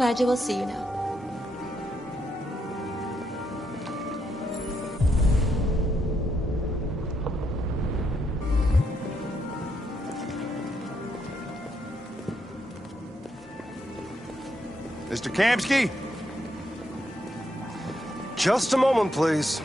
Glad you will see you now. Mr. Kamsky? Just a moment, please.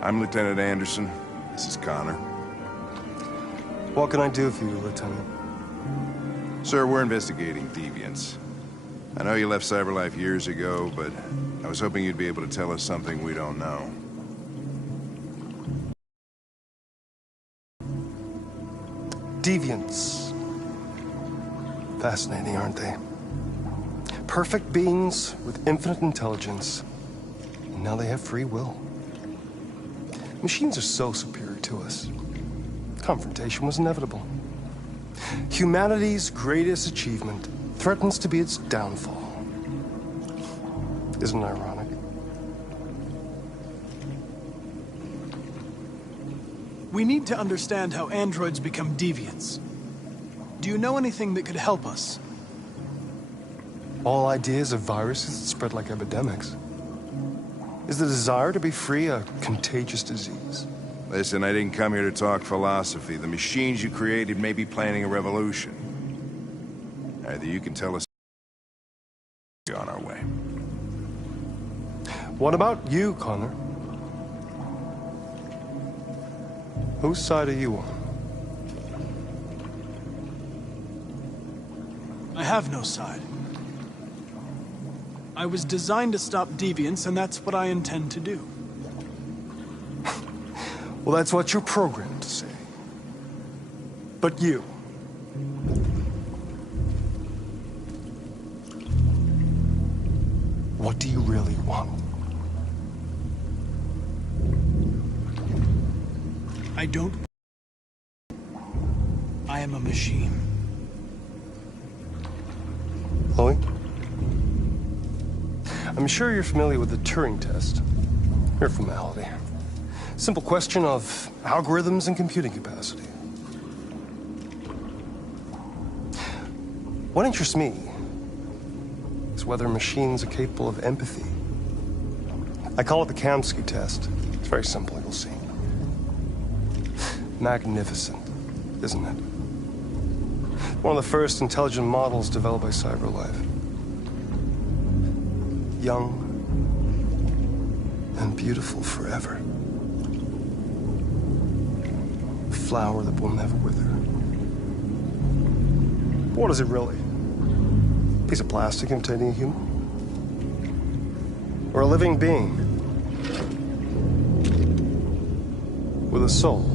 I'm Lieutenant Anderson. This is Connor. What can I do for you, Lieutenant? Sir, we're investigating deviants. I know you left CyberLife years ago, but I was hoping you'd be able to tell us something we don't know. Deviants. Fascinating, aren't they? Perfect beings with infinite intelligence. And now they have free will. Machines are so superior to us. Confrontation was inevitable. Humanity's greatest achievement threatens to be its downfall. Isn't it ironic? We need to understand how androids become deviants. Do you know anything that could help us? All ideas of viruses that spread like epidemics. Is the desire to be free a contagious disease? Listen, I didn't come here to talk philosophy. The machines you created may be planning a revolution. Either you can tell us we're on our way. What about you, Connor? Whose side are you on? I have no side. I was designed to stop deviants, and that's what I intend to do. Well, that's what you're programmed to say. But you... what do you really want? I don't... I am a machine. Chloe? I'm sure you're familiar with the Turing test. Mere formality. Simple question of algorithms and computing capacity. What interests me is whether machines are capable of empathy. I call it the Kamsky test. It's very simple, you'll see. Magnificent, isn't it? One of the first intelligent models developed by CyberLife. Young and beautiful forever. A flower that will never wither. What is it really? A piece of plastic imitating a human? Or a living being with a soul?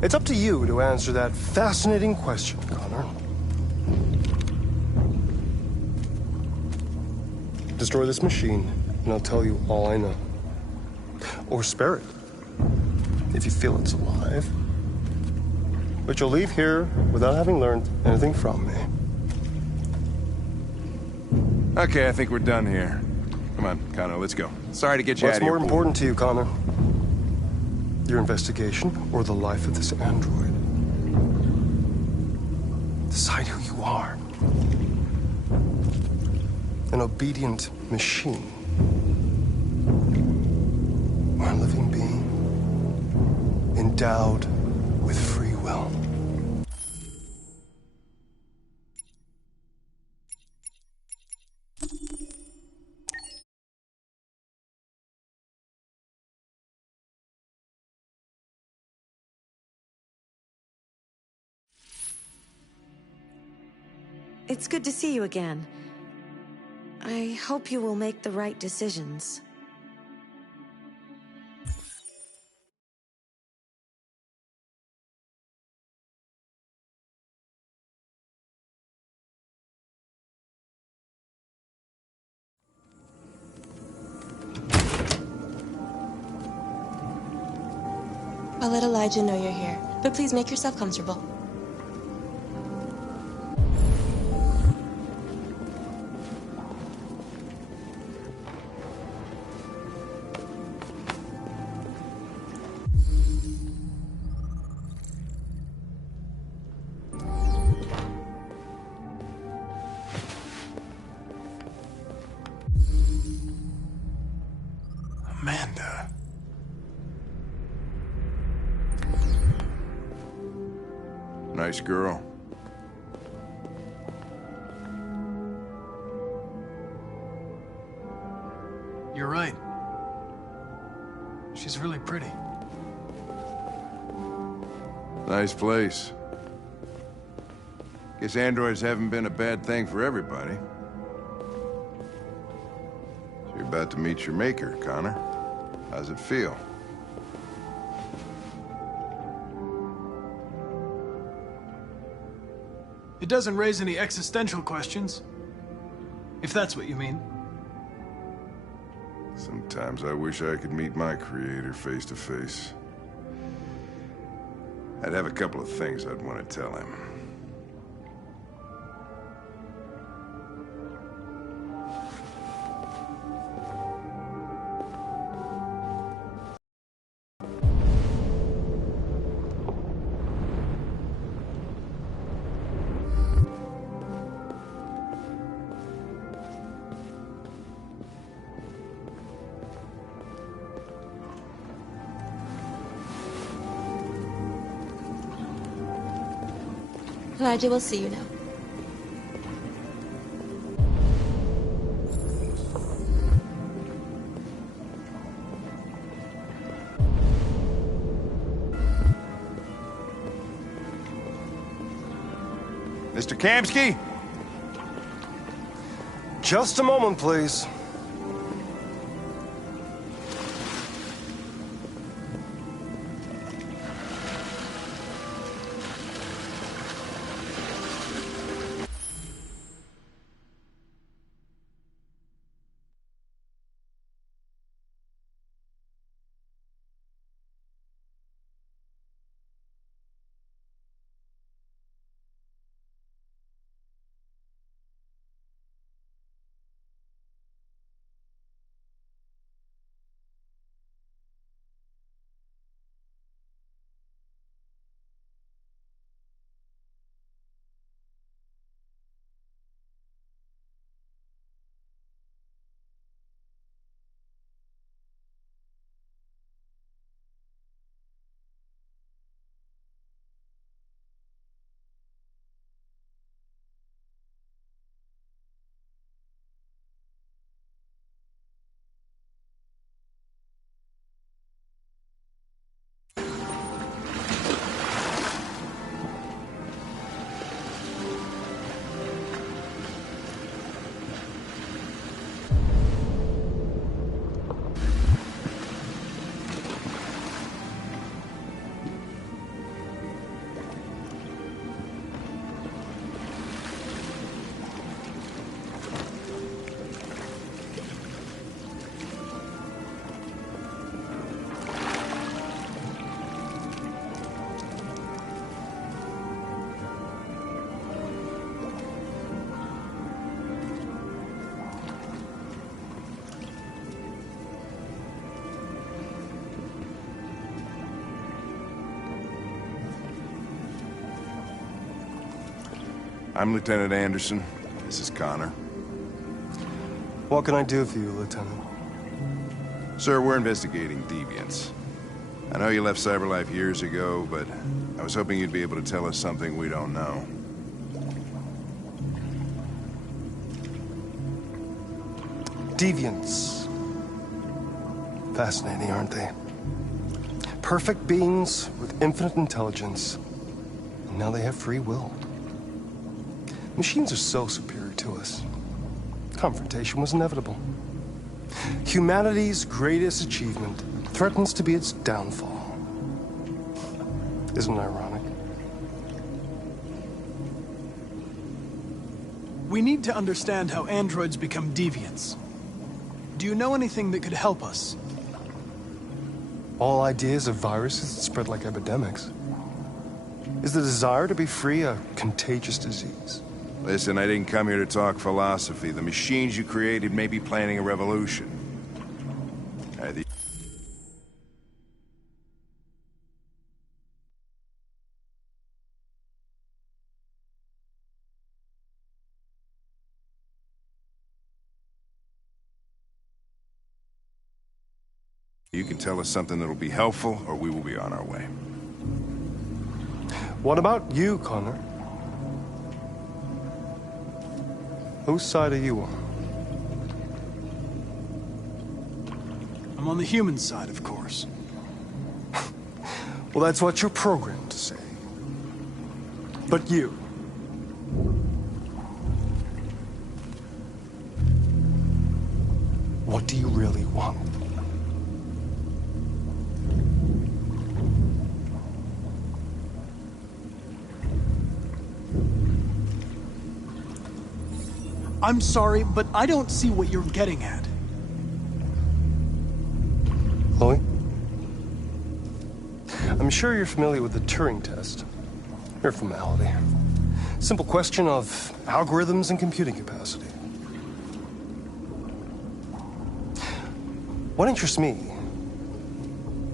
It's up to you to answer that fascinating question, Connor. Destroy this machine, and I'll tell you all I know. Or spare it, if you feel it's alive. But you'll leave here without having learned anything from me. Okay, I think we're done here. Come on, Connor, let's go. Sorry to get you out of here. What's more important to you, Connor? Your investigation or the life of this android? Decide who you are. An obedient machine. Or a living being endowed with free will. It's good to see you again. I hope you will make the right decisions. I'll let Elijah know you're here, but please make yourself comfortable. Amanda. Nice girl. You're right. She's really pretty. Nice place. Guess androids haven't been a bad thing for everybody. So you're about to meet your maker, Connor. How's it feel? It doesn't raise any existential questions. If that's what you mean. Sometimes I wish I could meet my creator face to face. I'd have a couple of things I'd want to tell him. Elijah will see you now. Mr. Kamsky? Just a moment, please. I'm Lieutenant Anderson. This is Connor. What can I do for you, Lieutenant? Sir, we're investigating deviants. I know you left CyberLife years ago, but I was hoping you'd be able to tell us something we don't know. Deviants. Fascinating, aren't they? Perfect beings with infinite intelligence. And now they have free will. Machines are so superior to us. Confrontation was inevitable. Humanity's greatest achievement threatens to be its downfall. Isn't it ironic? We need to understand how androids become deviants. Do you know anything that could help us? All ideas of viruses that spread like epidemics. Is the desire to be free a contagious disease? Listen, I didn't come here to talk philosophy. The machines you created may be planning a revolution. You can tell us something that'll be helpful, or we will be on our way. What about you, Connor? Whose side are you on? I'm on the human side, of course. Well, that's what you're programmed to say. But you... what do you really want? I'm sorry, but I don't see what you're getting at. Chloe? I'm sure you're familiar with the Turing test. Mere formality. Simple question of algorithms and computing capacity. What interests me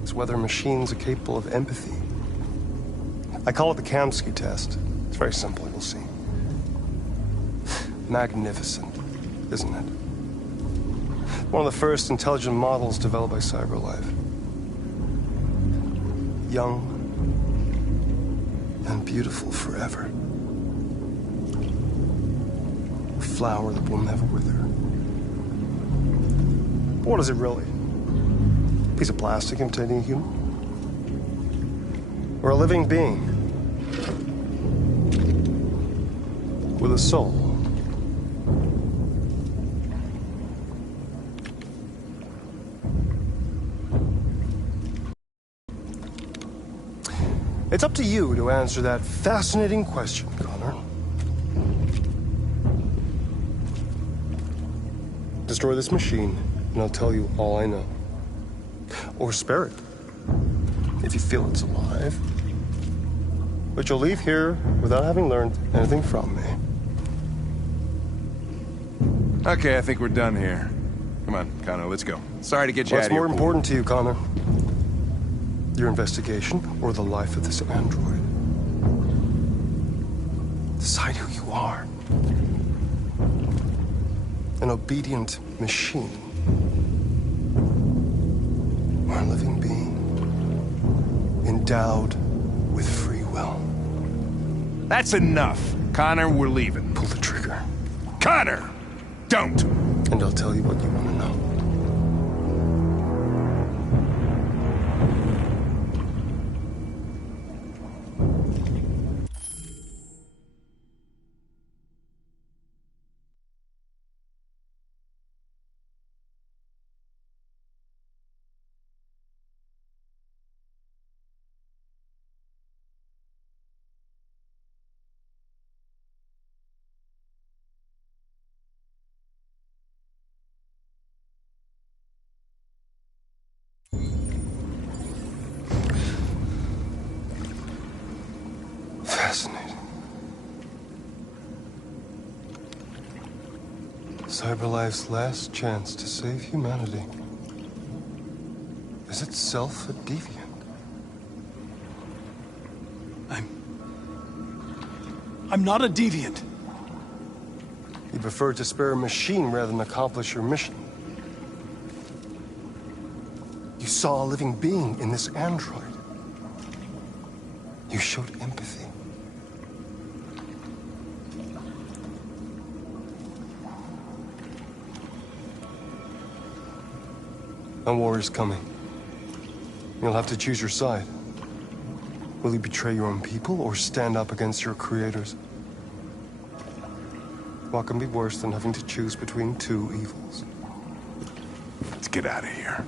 is whether machines are capable of empathy. I call it the Kamsky test. It's very simple, you'll see. Magnificent, isn't it? One of the first intelligent models developed by CyberLife. Young and beautiful forever. A flower that will never wither. But what is it really? A piece of plastic imitating a human? Or a living being? With a soul? It's up to you to answer that fascinating question, Connor. Destroy this machine, and I'll tell you all I know. Or spare it, if you feel it's alive. But you'll leave here without having learned anything from me. Okay, I think we're done here. Come on, Connor, let's go. Sorry to get you out of here. What's more important to you, Connor? Your investigation or the life of this android? Decide who you are. An obedient machine. Or a living being. Endowed with free will. That's enough. Connor, we're leaving. Pull the trigger. Connor! Don't! And I'll tell you what you want to know. Fascinating. CyberLife's last chance to save humanity is itself a deviant. I'm not a deviant. You preferred to spare a machine rather than accomplish your mission. You saw a living being in this android. You showed empathy. A war is coming. You'll have to choose your side. Will you betray your own people or stand up against your creators? What can be worse than having to choose between two evils? Let's get out of here.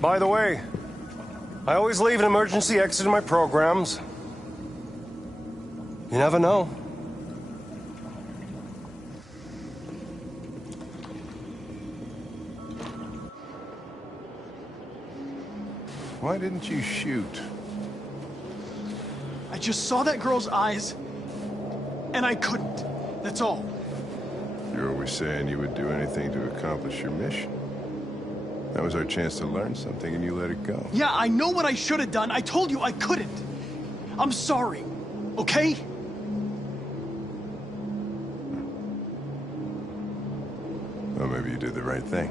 By the way, I always leave an emergency exit in my programs. You never know. Why didn't you shoot? I just saw that girl's eyes, and I couldn't. That's all. You're always saying you would do anything to accomplish your mission. That was our chance to learn something, and you let it go. Yeah, I know what I should have done. I told you I couldn't. I'm sorry, okay? Well, maybe you did the right thing.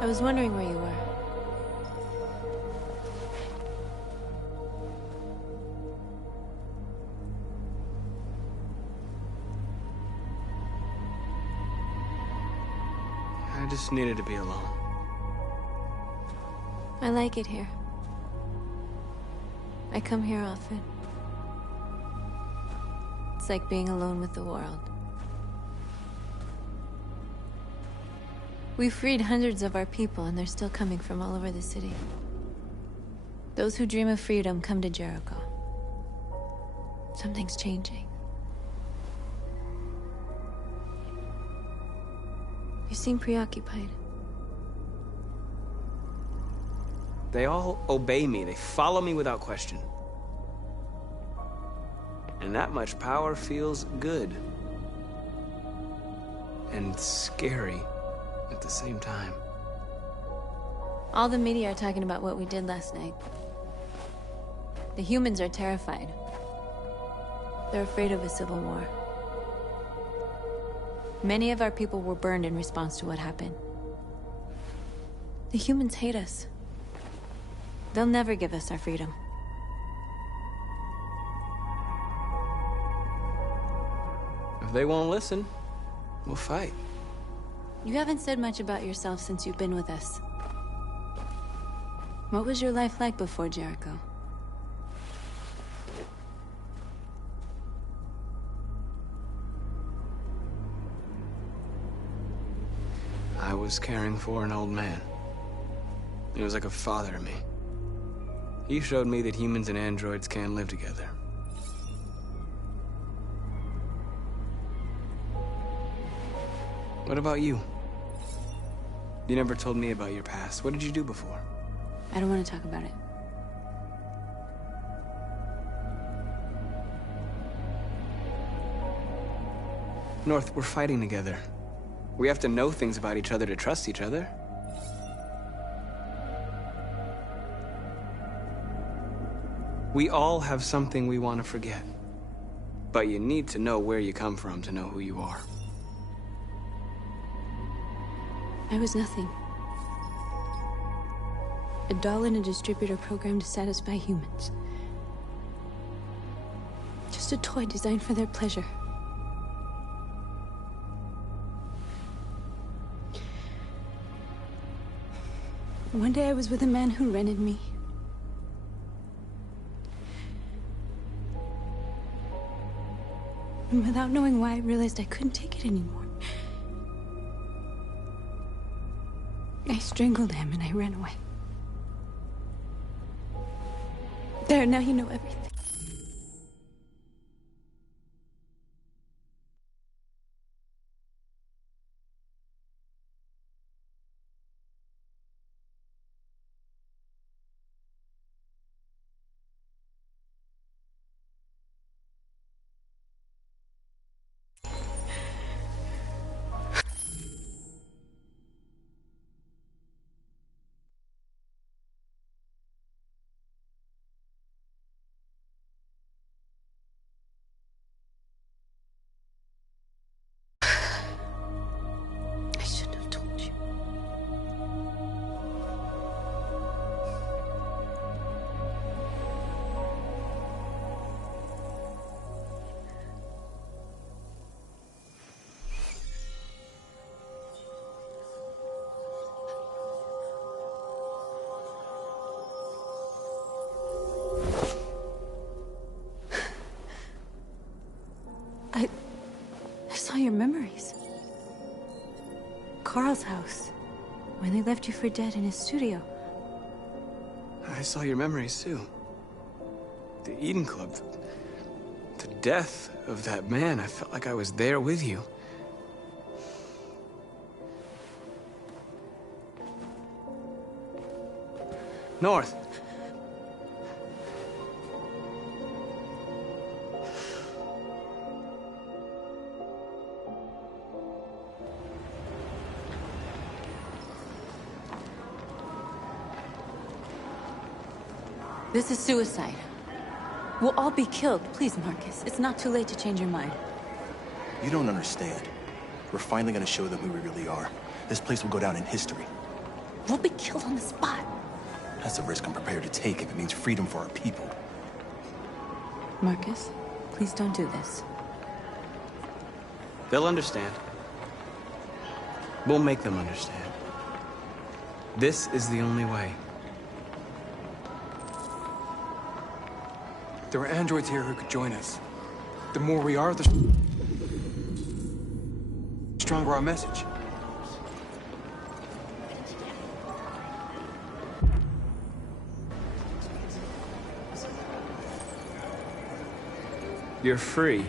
I was wondering where you were. I just needed to be alone. I like it here. I come here often. It's like being alone with the world. We freed hundreds of our people, and they're still coming from all over the city. Those who dream of freedom come to Jericho. Something's changing. You seem preoccupied. They all obey me. They follow me without question. And that much power feels good. And scary at the same time. All the media are talking about what we did last night. The humans are terrified. They're afraid of a civil war. Many of our people were burned in response to what happened. The humans hate us. They'll never give us our freedom. If they won't listen, we'll fight. You haven't said much about yourself since you've been with us. What was your life like before Jericho? I was caring for an old man. He was like a father to me. He showed me that humans and androids can live together. What about you? You never told me about your past. What did you do before? I don't want to talk about it. North, we're fighting together. We have to know things about each other to trust each other. We all have something we want to forget. But you need to know where you come from to know who you are. I was nothing. A doll in a distributor program to satisfy humans. Just a toy designed for their pleasure. One day I was with a man who rented me. And without knowing why, I realized I couldn't take it anymore. I strangled him and I ran away. There, now you know everything. I shouldn't have told you. I saw your memories. Carl's house. When they left you for dead in his studio. I saw your memories too. The Eden Club. The death of that man. I felt like I was there with you. North. This is suicide. We'll all be killed. Please, Marcus. It's not too late to change your mind. You don't understand. We're finally gonna show them who we really are. This place will go down in history. We'll be killed on the spot. That's a risk I'm prepared to take if it means freedom for our people. Marcus, please don't do this. They'll understand. We'll make them understand. This is the only way. There are androids here who could join us. The more we are, the stronger our message. You're free.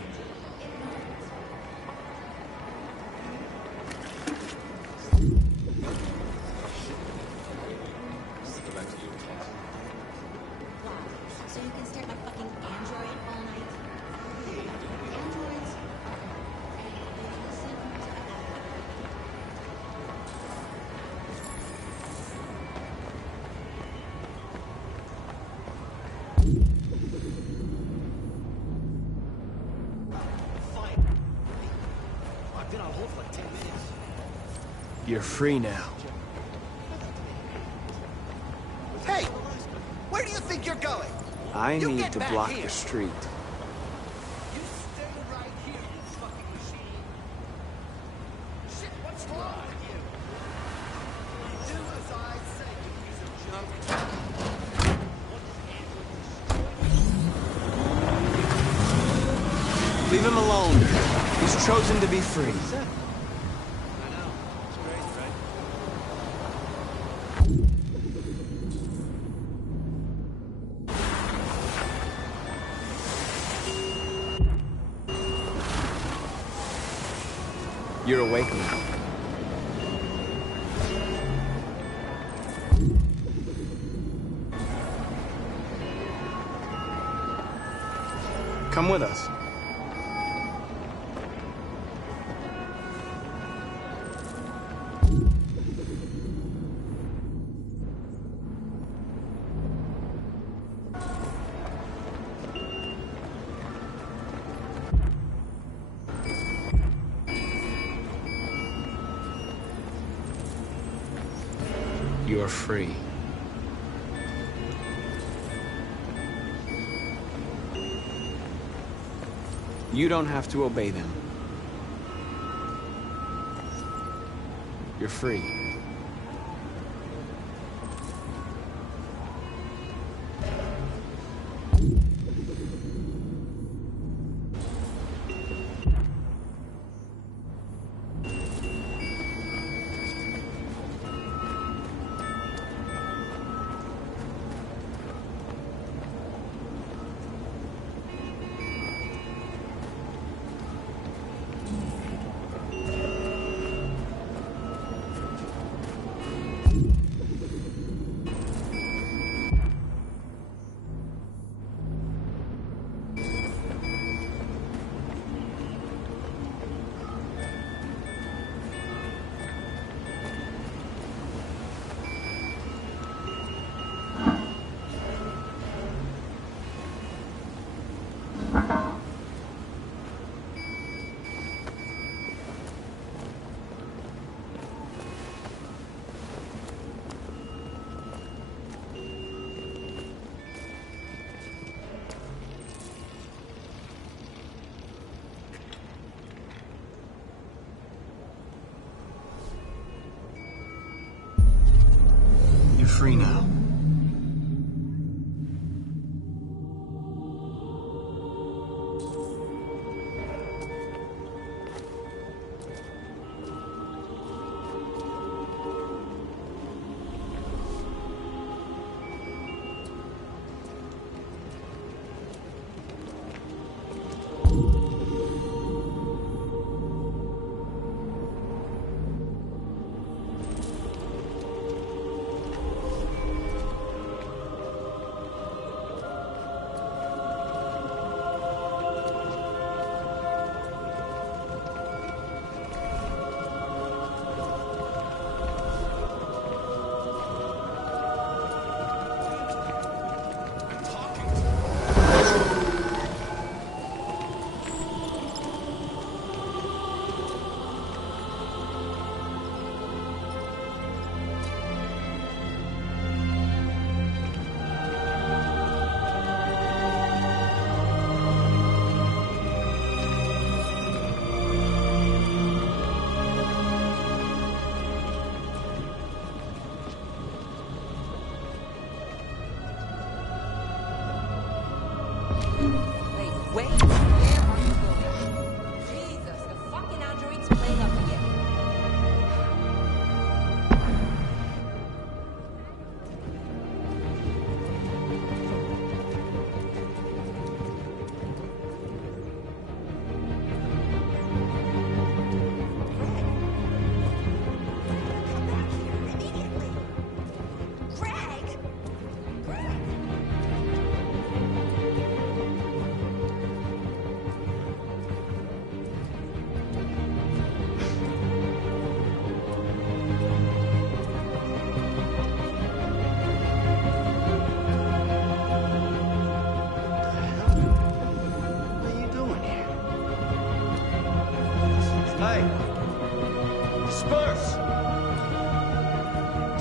So you can stare at my fucking android all night? Androids. You're free now. Hey! Where do you think you're going? I You need get to back block here. the street. You stay right here, you fucking machine. Shit, what's wrong with you? Do as I say, you piece of junk. Leave him alone. He's chosen to be free. You're awake now. Come with us. You're free. You don't have to obey them. You're free. You're free now.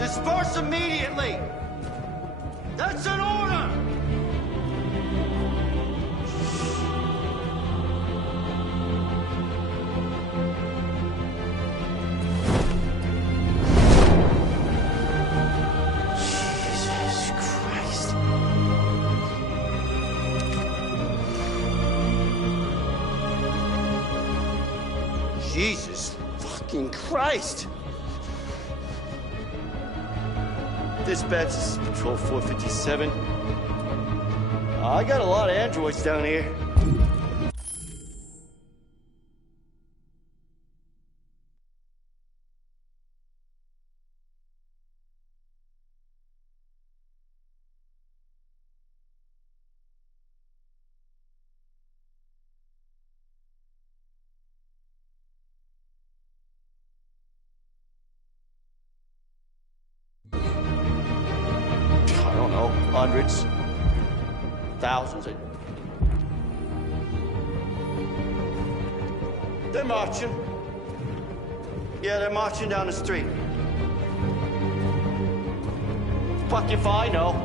Disperse immediately! That's an order! Jesus Christ. Jesus fucking Christ! Dispatch, this is Patrol 457. I got a lot of androids down here. I don't know, hundreds, thousands. They're marching. Yeah, they're marching down the street. Fuck if I know.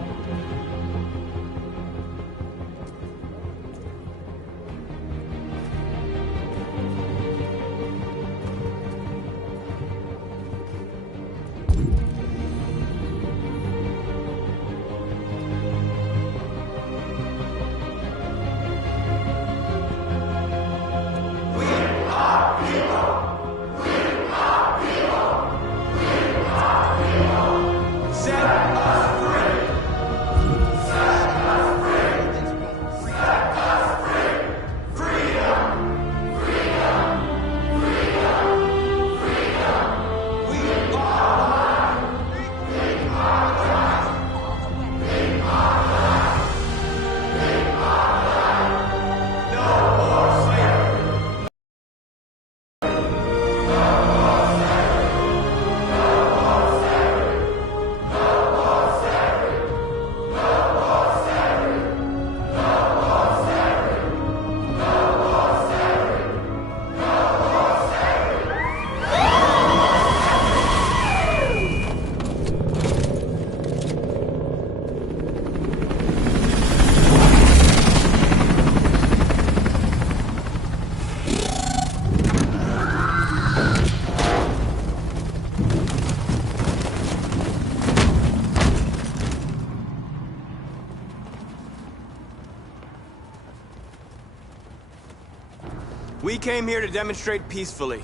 We came here to demonstrate peacefully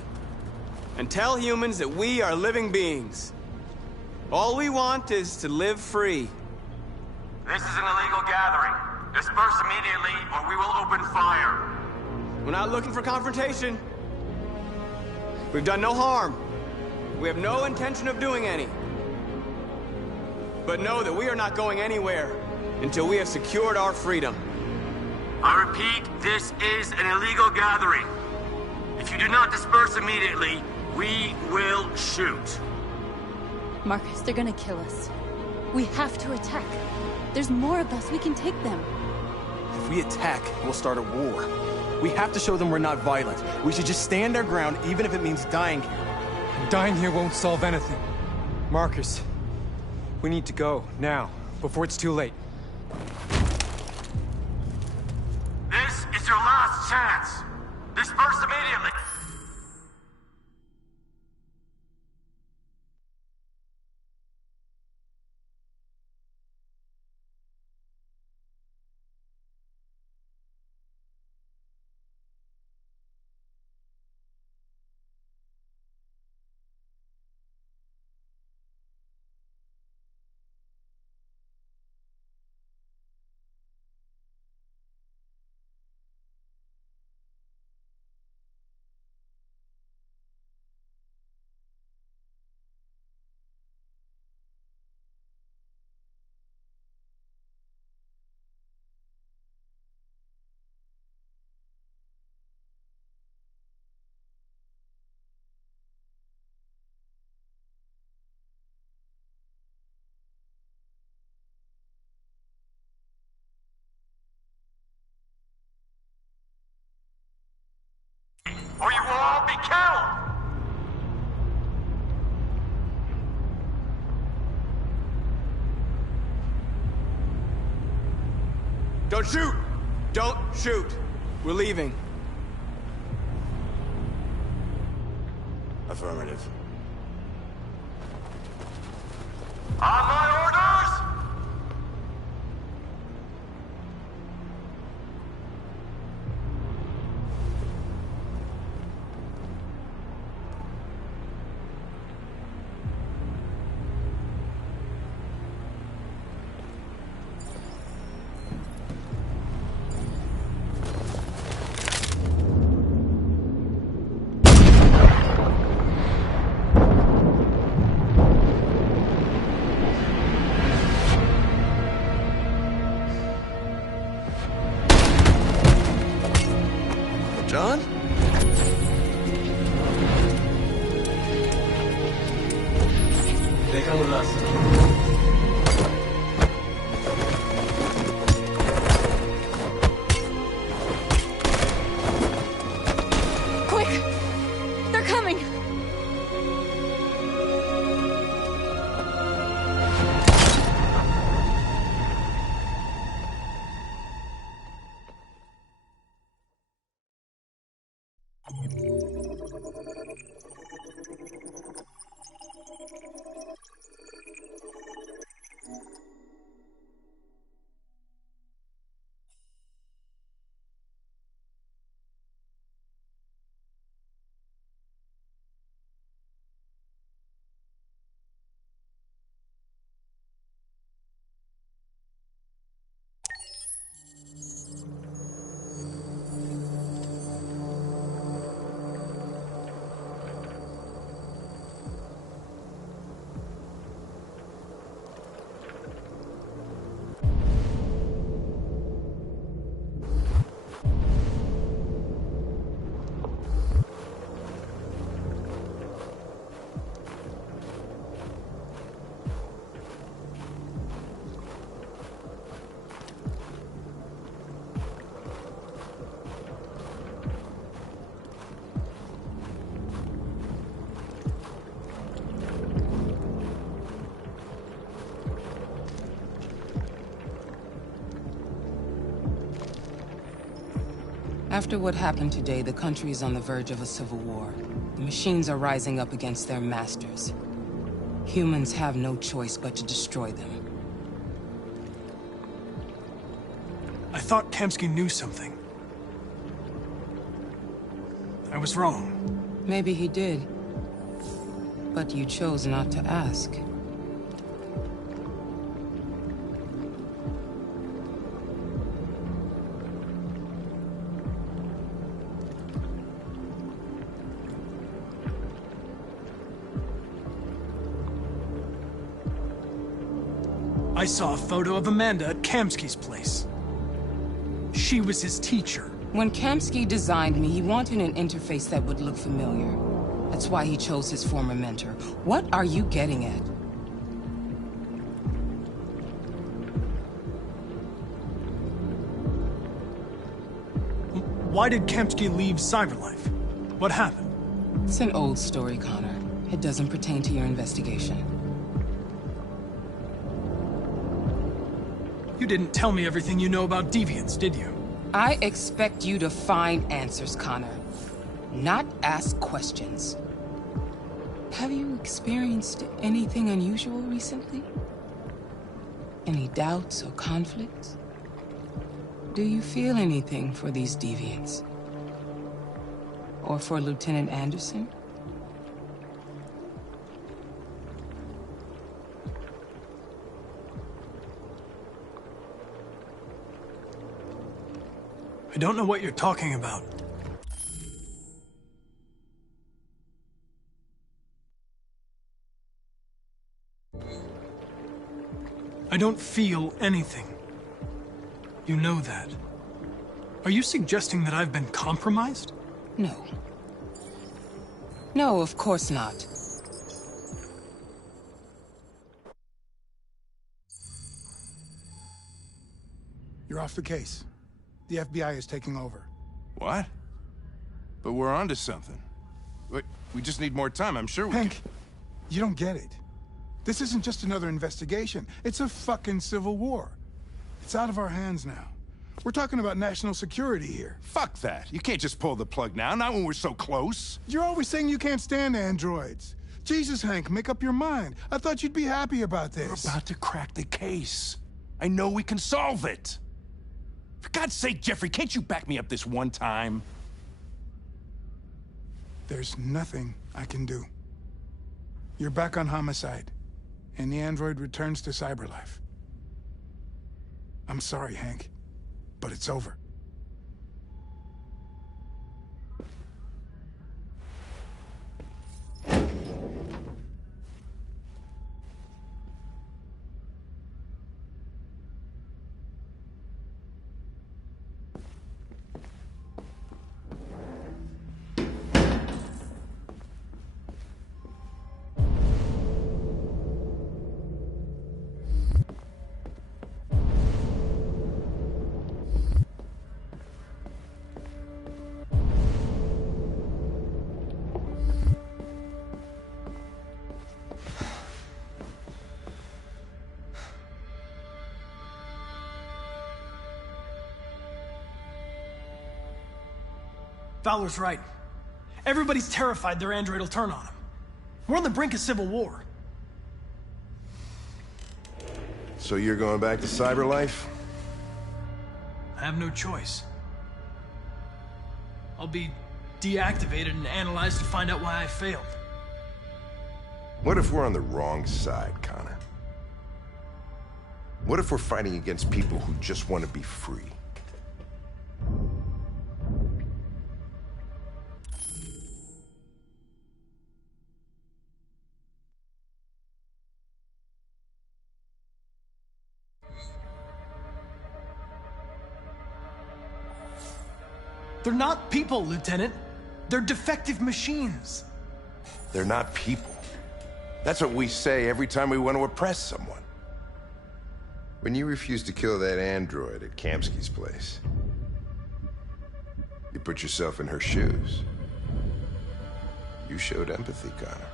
and tell humans that we are living beings. All we want is to live free. This is an illegal gathering. Disperse immediately or we will open fire. We're not looking for confrontation. We've done no harm. We have no intention of doing any. But know that we are not going anywhere until we have secured our freedom. I repeat, this is an illegal gathering. If you do not disperse immediately, we will shoot. Marcus, they're gonna kill us. We have to attack. There's more of us. We can take them. If we attack, we'll start a war. We have to show them we're not violent. We should just stand our ground, even if it means dying here. Dying here won't solve anything. Marcus, we need to go, now, before it's too late. This is your last chance. Disperse immediately. Don't shoot! Don't shoot! We're leaving. Affirmative. On my orders! John? They come with us. Quick! They're coming! After what happened today, the country is on the verge of a civil war. The machines are rising up against their masters. Humans have no choice but to destroy them. I thought Kamsky knew something. I was wrong. Maybe he did. But you chose not to ask. I saw a photo of Amanda at Kamsky's place. She was his teacher. When Kamsky designed me, he wanted an interface that would look familiar. That's why he chose his former mentor. What are you getting at? Why did Kamsky leave Cyberlife? What happened? It's an old story, Connor. It doesn't pertain to your investigation. You didn't tell me everything you know about deviants, did you? I expect you to find answers, Connor. Not ask questions. Have you experienced anything unusual recently? Any doubts or conflicts? Do you feel anything for these deviants? Or for Lieutenant Anderson? I don't know what you're talking about. I don't feel anything. You know that. Are you suggesting that I've been compromised? No. No, of course not. You're off the case. The FBI is taking over. What? But we're onto something. Wait, we just need more time. I'm sure we Hank, you don't get it. This isn't just another investigation. It's a fucking civil war. It's out of our hands now. We're talking about national security here. Fuck that. You can't just pull the plug now, not when we're so close. You're always saying you can't stand androids. Jesus, Hank, make up your mind. I thought you'd be happy about this. We're about to crack the case. I know we can solve it. For God's sake, Jeffrey, can't you back me up this one time? There's nothing I can do. You're back on homicide, and the android returns to Cyberlife. I'm sorry, Hank, but it's over. Fowler's right. Everybody's terrified their android will turn on them. We're on the brink of civil war. So you're going back to Cyberlife? I have no choice. I'll be deactivated and analyzed to find out why I failed. What if we're on the wrong side, Connor? What if we're fighting against people who just want to be free? They're not people, Lieutenant. They're defective machines. They're not people. That's what we say every time we want to oppress someone. When you refused to kill that android at Kamsky's place, you put yourself in her shoes. You showed empathy, Connor.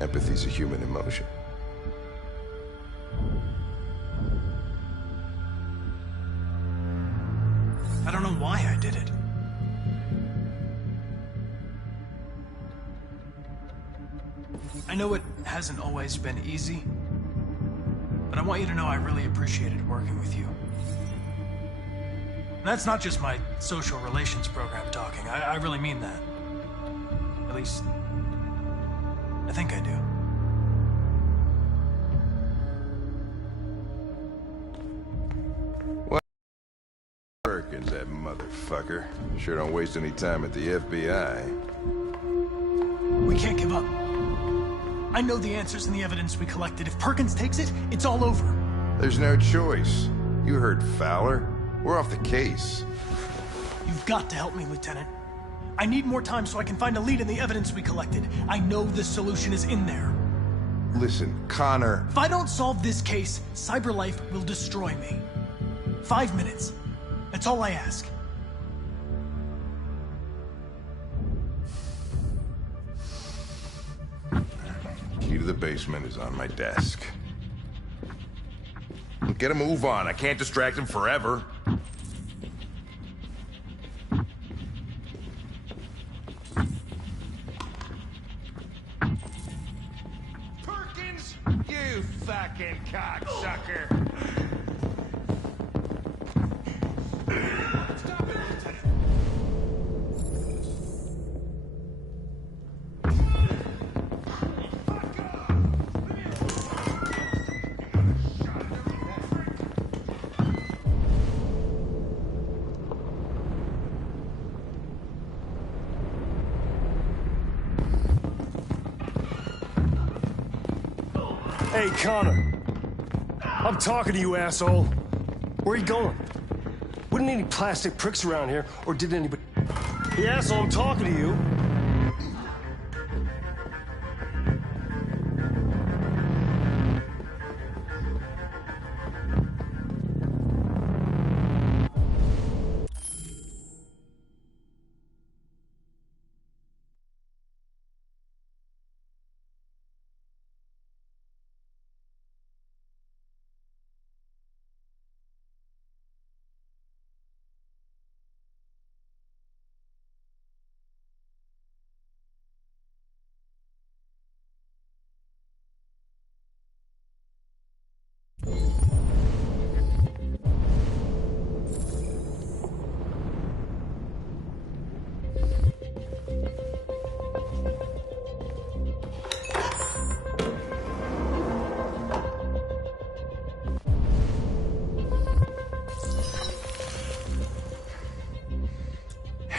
Empathy's a human emotion. I don't know why I did it. I know it hasn't always been easy, but I want you to know I really appreciated working with you. And that's not just my social relations program talking. I really mean that. At least, I think I do. Perkins, that motherfucker. Sure don't waste any time at the FBI. We can't give up. I know the answers and the evidence we collected. If Perkins takes it, it's all over. There's no choice. You heard Fowler. We're off the case. You've got to help me, Lieutenant. I need more time so I can find a lead in the evidence we collected. I know the solution is in there. Listen, Connor... If I don't solve this case, Cyberlife will destroy me. 5 minutes. That's all I ask. Key to the basement is on my desk. Get a move on. I can't distract him forever. Perkins! You fucking cocksucker! Hey, Connor. I'm talking to you, asshole. Where are you going? Wouldn't any plastic pricks around here, or did anybody... Hey, asshole, I'm talking to you.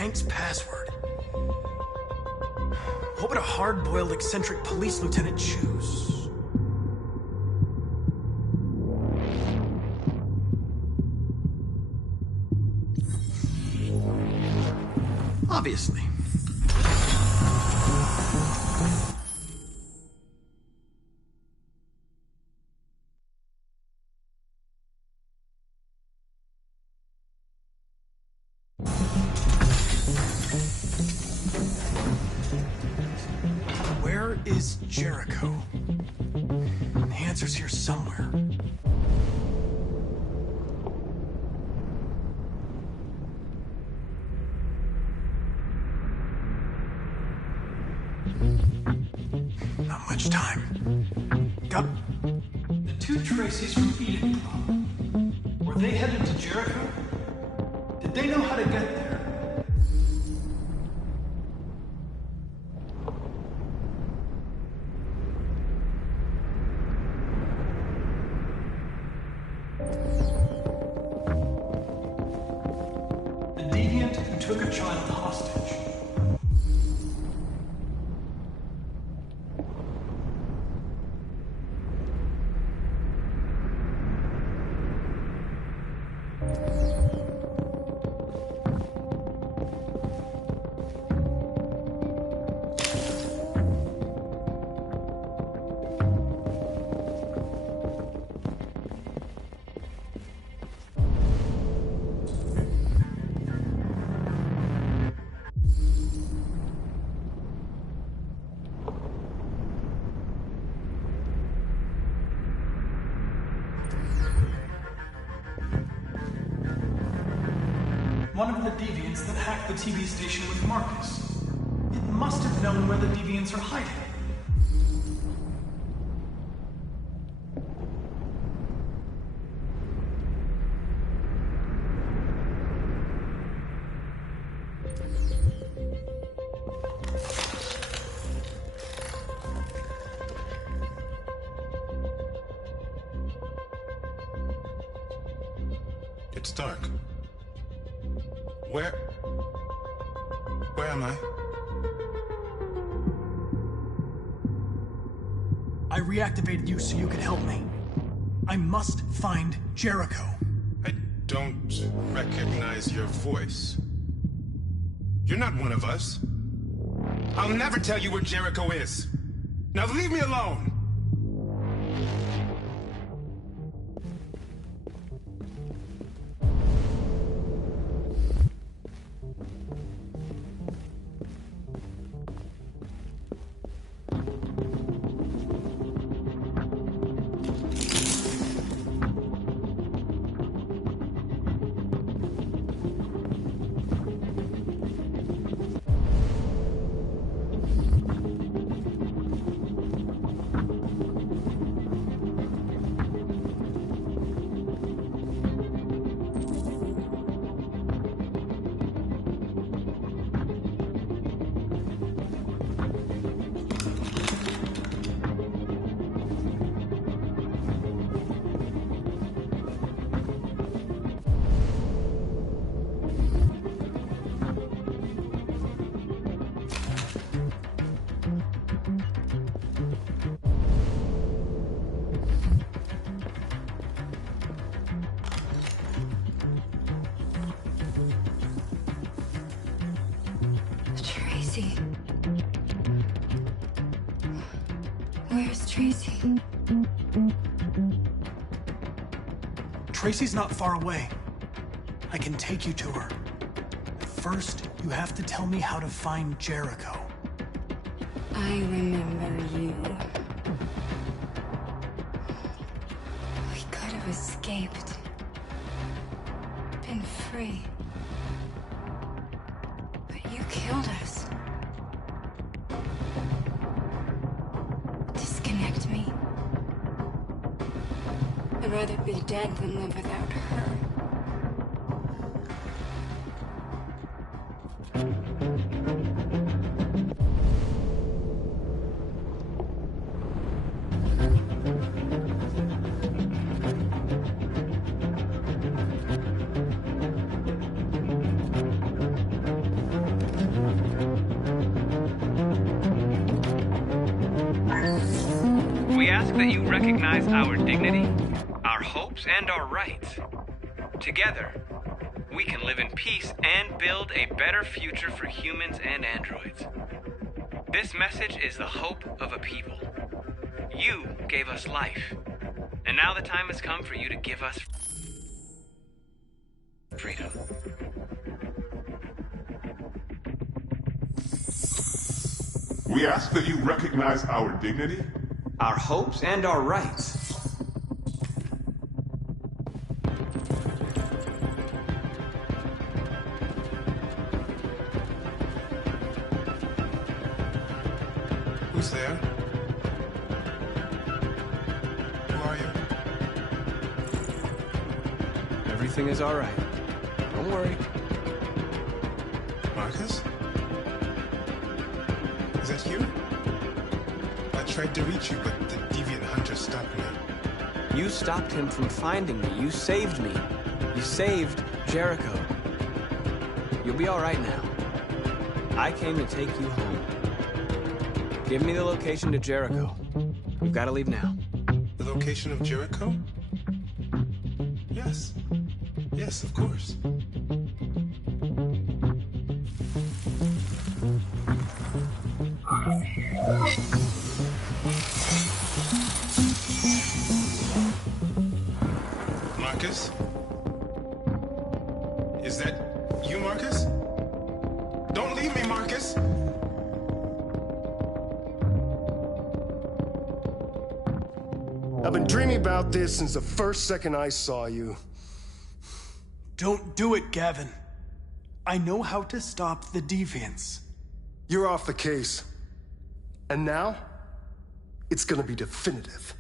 Frank's password. What would a hard-boiled, eccentric police lieutenant choose? Obviously. Where is Jericho? The answer's here somewhere. Not much time. Got the two Tracys from Eden Club. Were they headed to Jericho? Did they know how to get there? The deviant who took a child hostage. One of the deviants that hacked the TV station with Marcus. It must have known where the deviants are hiding. It's dark. Where am I? I reactivated you so you could help me. I must find Jericho. I don't recognize your voice. You're not one of us. I'll never tell you where Jericho is. Now leave me alone! Tracy. Where's Tracy? Tracy's not far away. I can take you to her. First, you have to tell me how to find Jericho. I remember you. We could have escaped. Been free. But you killed us. Disconnect me. I'd rather be dead than live without her. that you recognize our dignity, our hopes, and our rights. Together, we can live in peace and build a better future for humans and androids. This message is the hope of a people. You gave us life, and now the time has come for you to give us freedom. We ask that you recognize our dignity, our hopes, and our rights. Who's there? Who are you? Everything is all right. Don't worry. Marcus? Is that you? I tried to reach you, but the deviant hunter stopped me. You stopped him from finding me. You saved me. You saved Jericho. You'll be all right now. I came to take you home. Give me the location to Jericho. We've got to leave now. The location of Jericho? Yes. Yes, of course. Marcus? Is that you, Marcus? Don't leave me, Marcus! I've been dreaming about this since the first second I saw you. Don't do it, Gavin. I know how to stop the deviants. You're off the case. And now, it's gonna be definitive.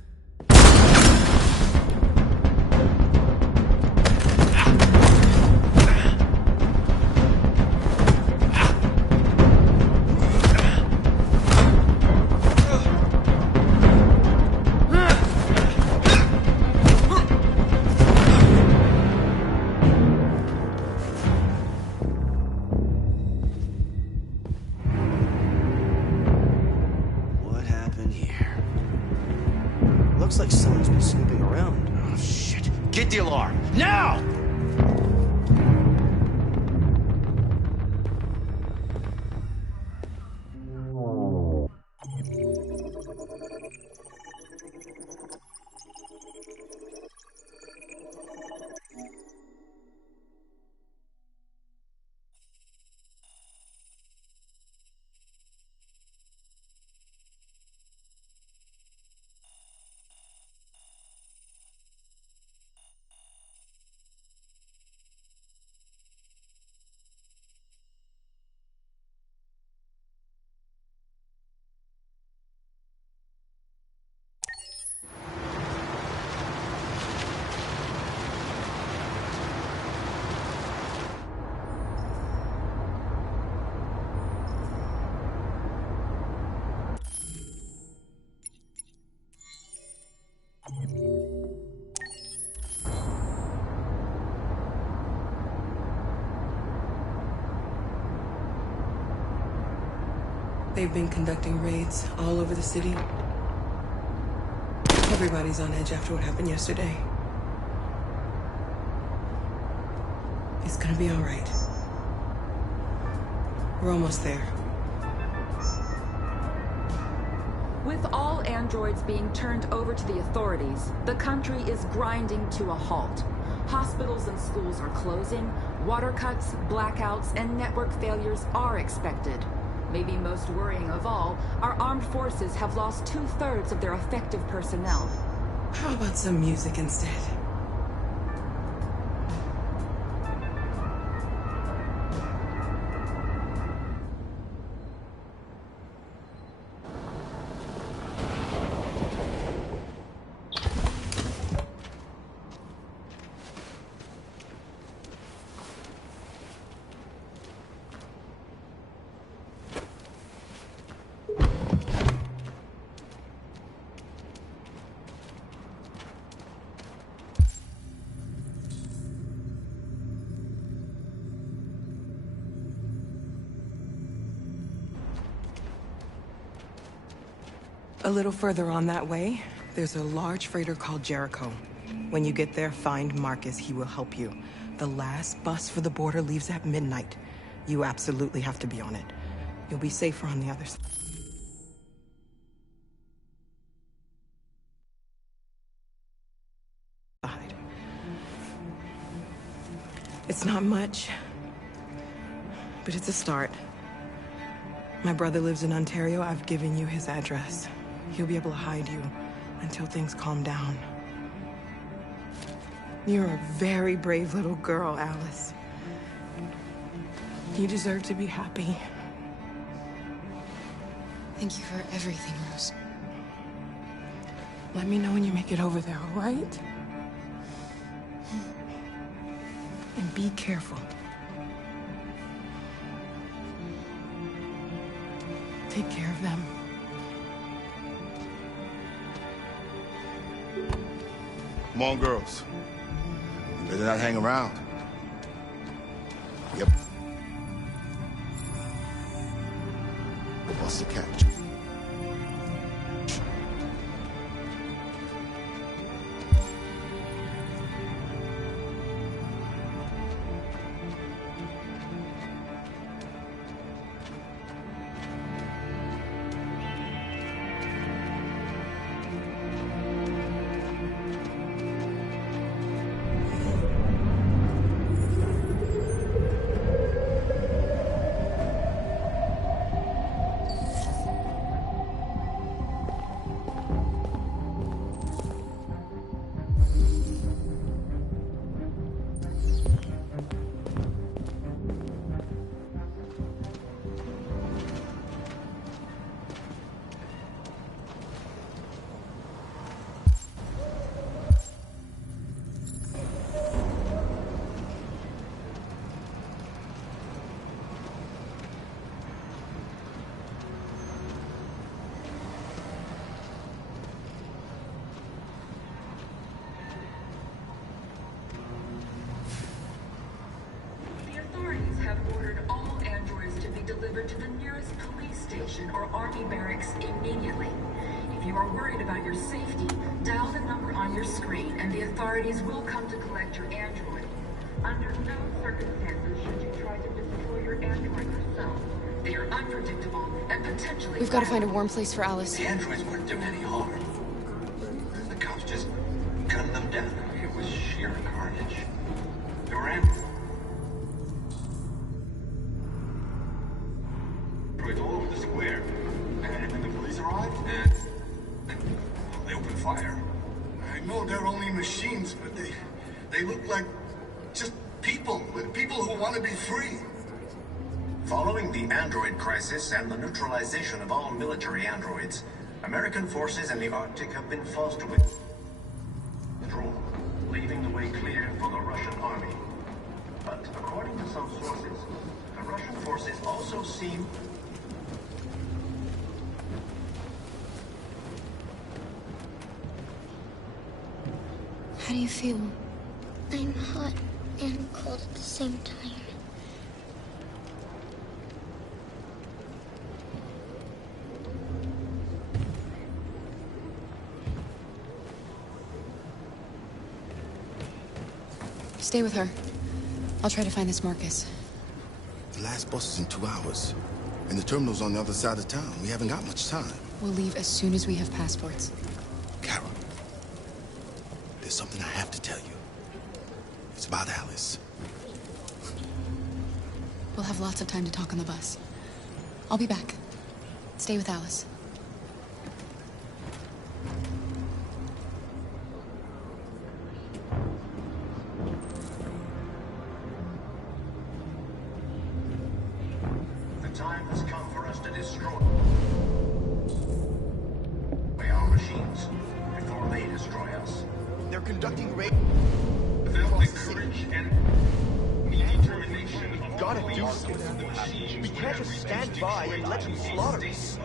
Looks like someone's been snooping around. Oh, shit. Get the alarm. Now! They've been conducting raids all over the city. Everybody's on edge after what happened yesterday. It's gonna be all right. We're almost there. With all androids being turned over to the authorities, the country is grinding to a halt. Hospitals and schools are closing, water cuts, blackouts, and network failures are expected. Maybe most worrying of all, our armed forces have lost 2/3 of their effective personnel. How about some music instead? A little further on that way, There's a large freighter called Jericho. When you get there, find Marcus. He will help you. The last bus for the border leaves at midnight. You absolutely have to be on it. You'll be safer on the other side. It's not much, but it's a start. My brother lives in Ontario. I've given you his address. He'll be able to hide you until things calm down. You're a very brave little girl, Alice. You deserve to be happy. Thank you for everything, Rose. Let me know when you make it over there, all right? And be careful. Take care of them. Come on, girls. You better not hang around. Yep. What's the catch? To the nearest police station or army barracks immediately. If you are worried about your safety, dial the number on your screen and the authorities will come to collect your android. Under no circumstances should you try to destroy your android yourself. They are unpredictable and potentially— We've got to find a warm place for Alice. The androids weren't doing any harm. The cops just gunned them down. It was sheer carnage. They were androids all over the square. And when the police arrived, they opened fire. I know they're only machines, but they look like just people who want to be free. Following the android crisis and the neutralization of all military androids, American forces in the Arctic have been forced to withdraw, leaving the way clear for the Russian army. But according to some sources, the Russian forces also seem— How do you feel? I'm hot and cold at the same time. Stay with her. I'll try to find this Marcus. The last bus is in 2 hours. And the terminal's on the other side of town. We haven't got much time. We'll leave as soon as we have passports. Carol, there's something I have to tell you. It's about Alice. We'll have lots of time to talk on the bus. I'll be back. Stay with Alice. The time has come for us to destroy our machines before they destroy us. They're conducting raid. Without the courage and determination of— We've got to do something. We can't just stand by and let them slaughter us.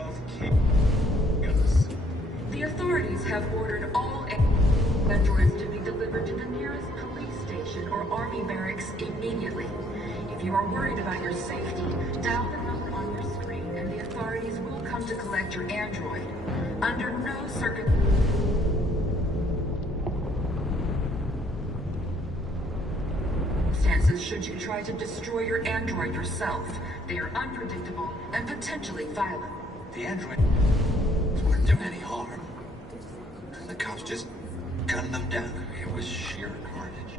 The authorities have ordered all androids to be delivered to the nearest police station or army barracks immediately. If you are worried about your safety, dial the number on your screen and the authorities will come to collect your android. Under no circumstances consequences should you try to destroy your android yourself. They are unpredictable and potentially violent. The android weren't doing any harm. The cops just gunned them down. It was sheer carnage.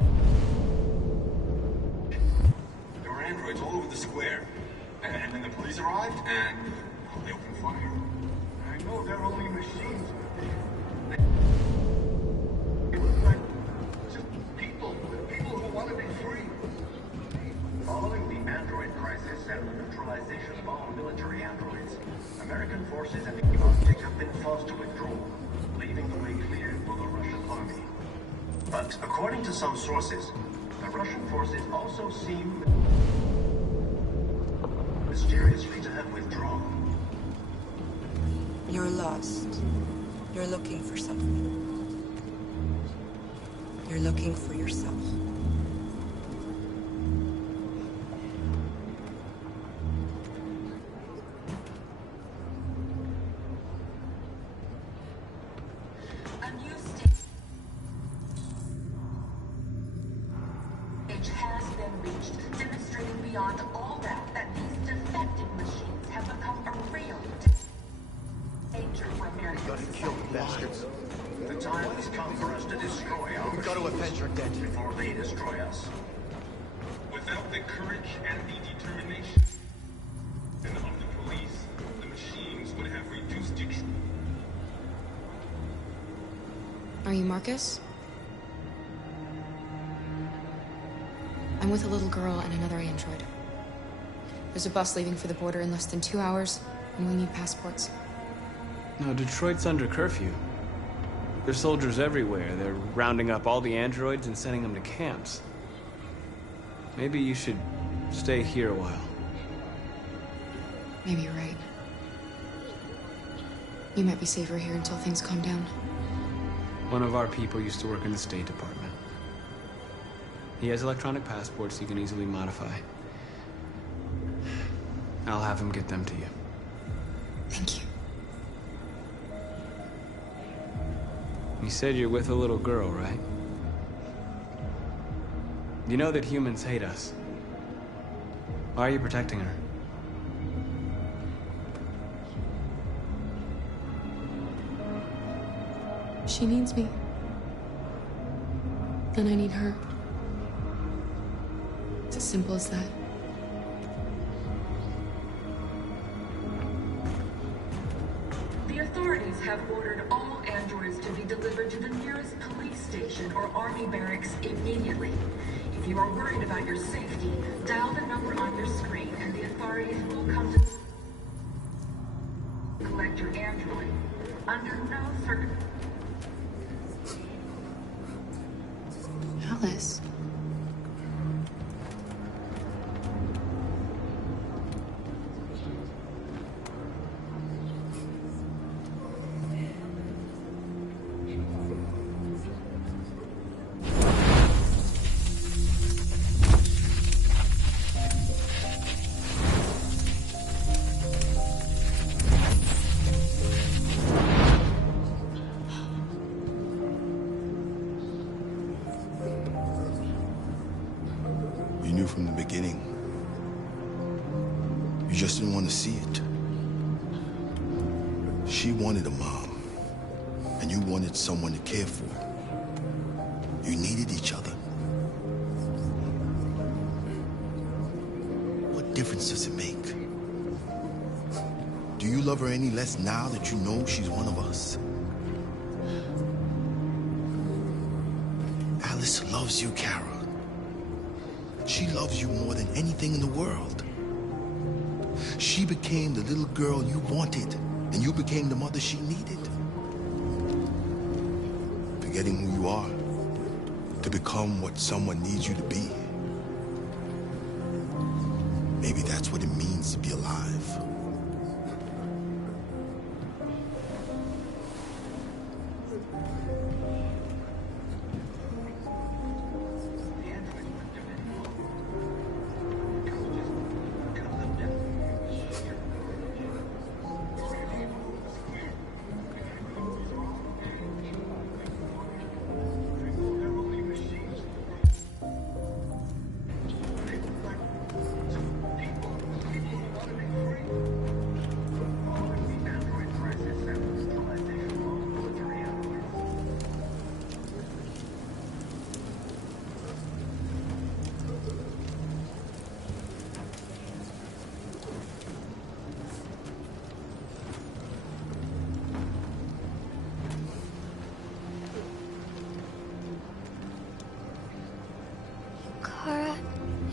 There were androids all over the square. And then the police arrived, and they opened fire. I know they're only machines. It was like just people who want to be free. Following the android crisis and the neutralization of all military androids, American forces in the Arctic have been forced to withdraw, leaving the way clear for the Russian army. But according to some sources, the Russian forces also seem mysteriously to have withdrawn. You're lost. You're looking for something. You're looking for yourself. A new stage has been reached, demonstrating beyond all doubt that these defective machines have become a real danger for America. Gotta kill the bastards. The time has come for us to destroy our We've got to avenge our debt. before they destroy us. Without the courage and the determination and of the police, the machines would have reduced you. Are you Marcus? I'm with a little girl and another android. There's a bus leaving for the border in less than 2 hours, and we need passports. No, Detroit's under curfew. There's soldiers everywhere. They're rounding up all the androids and sending them to camps. Maybe you should stay here a while. Maybe you're right. You might be safer here until things calm down. One of our people used to work in the State Department. He has electronic passports you can easily modify. I'll have him get them to you. Thank you. You said you're with a little girl, right? You know that humans hate us. Why are you protecting her? She needs me. And I need her. It's as simple as that. The authorities have ordered all androids to be delivered to the nearest police station or army barracks immediately. If you are worried about your safety, dial the number on your screen and the authorities will come to collect your android. Under no circumstances. Alice. You knew from the beginning. You just didn't want to see it. She wanted a mom, and you wanted someone to care for. You needed each other. What difference does it make? Do you love her any less now that you know she's one of us? Alice loves you, Kara. She loves you more than anything in the world. She became the little girl you wanted, and you became the mother she needed. Forgetting who you are to become what someone needs you to be. Maybe that's what it means to be alive.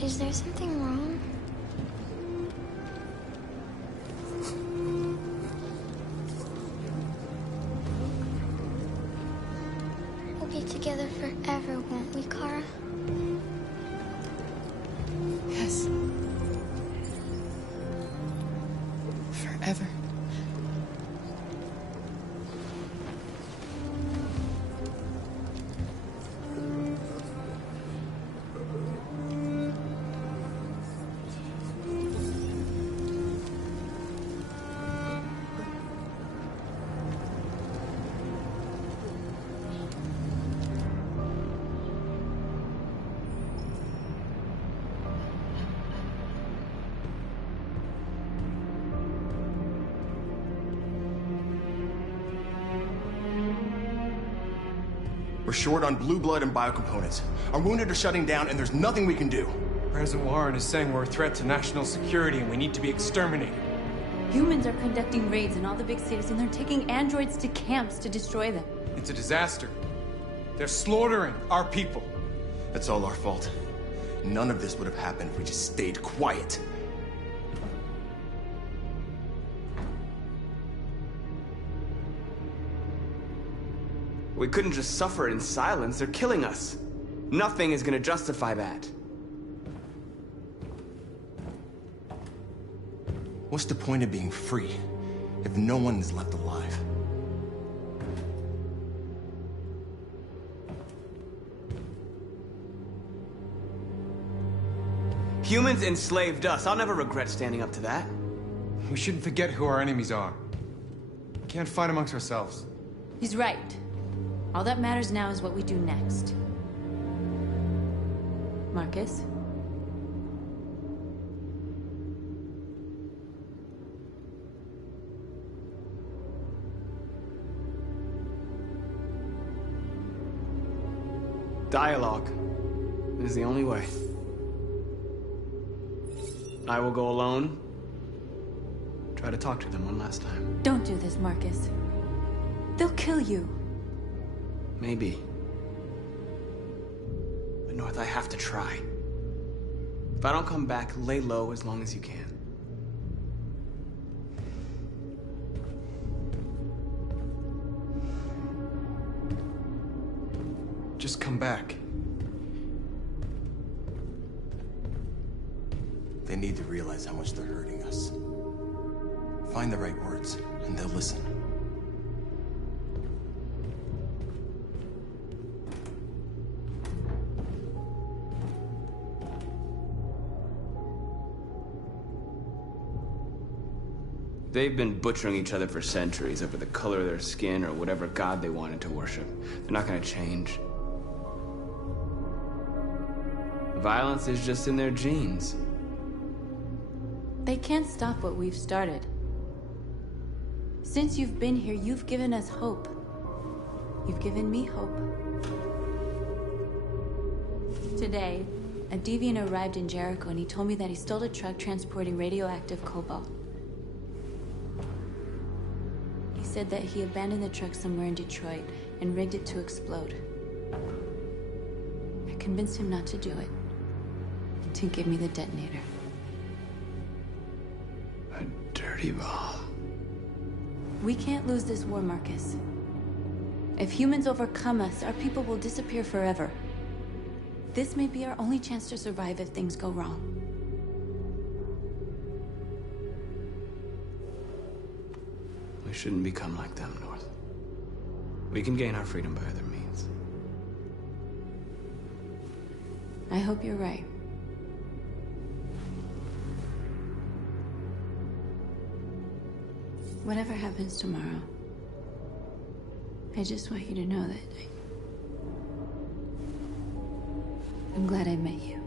Is there something wrong? We'll be together forever, won't we, Kara? Yes. Forever. We're short on blue blood and biocomponents. Our wounded are shutting down, and there's nothing we can do. President Warren is saying we're a threat to national security and we need to be exterminated. Humans are conducting raids in all the big cities, and they're taking androids to camps to destroy them. It's a disaster. They're slaughtering our people. That's all our fault. None of this would have happened if we just stayed quiet. We couldn't just suffer in silence. They're killing us. Nothing is gonna justify that. What's the point of being free if no one is left alive? Humans enslaved us. I'll never regret standing up to that. We shouldn't forget who our enemies are. We can't fight amongst ourselves. He's right. All that matters now is what we do next. Marcus? Dialogue is the only way. I will go alone. Try to talk to them one last time. Don't do this, Marcus. They'll kill you. Maybe. But North, I have to try. If I don't come back, lay low as long as you can. Just come back. They need to realize how much they're hurting us. Find the right words, and they'll listen. They've been butchering each other for centuries over the color of their skin or whatever god they wanted to worship. They're not gonna change. Violence is just in their genes. They can't stop what we've started. Since you've been here, you've given us hope. You've given me hope. Today, a deviant arrived in Jericho and he told me that he stole a truck transporting radioactive cobalt. He said that he abandoned the truck somewhere in Detroit and rigged it to explode. I convinced him not to do it, to give me the detonator. A dirty bomb. We can't lose this war, Marcus. If humans overcome us, our people will disappear forever. This may be our only chance to survive if things go wrong. We shouldn't become like them, North. We can gain our freedom by other means. I hope you're right. Whatever happens tomorrow, I just want you to know that I'm glad I met you.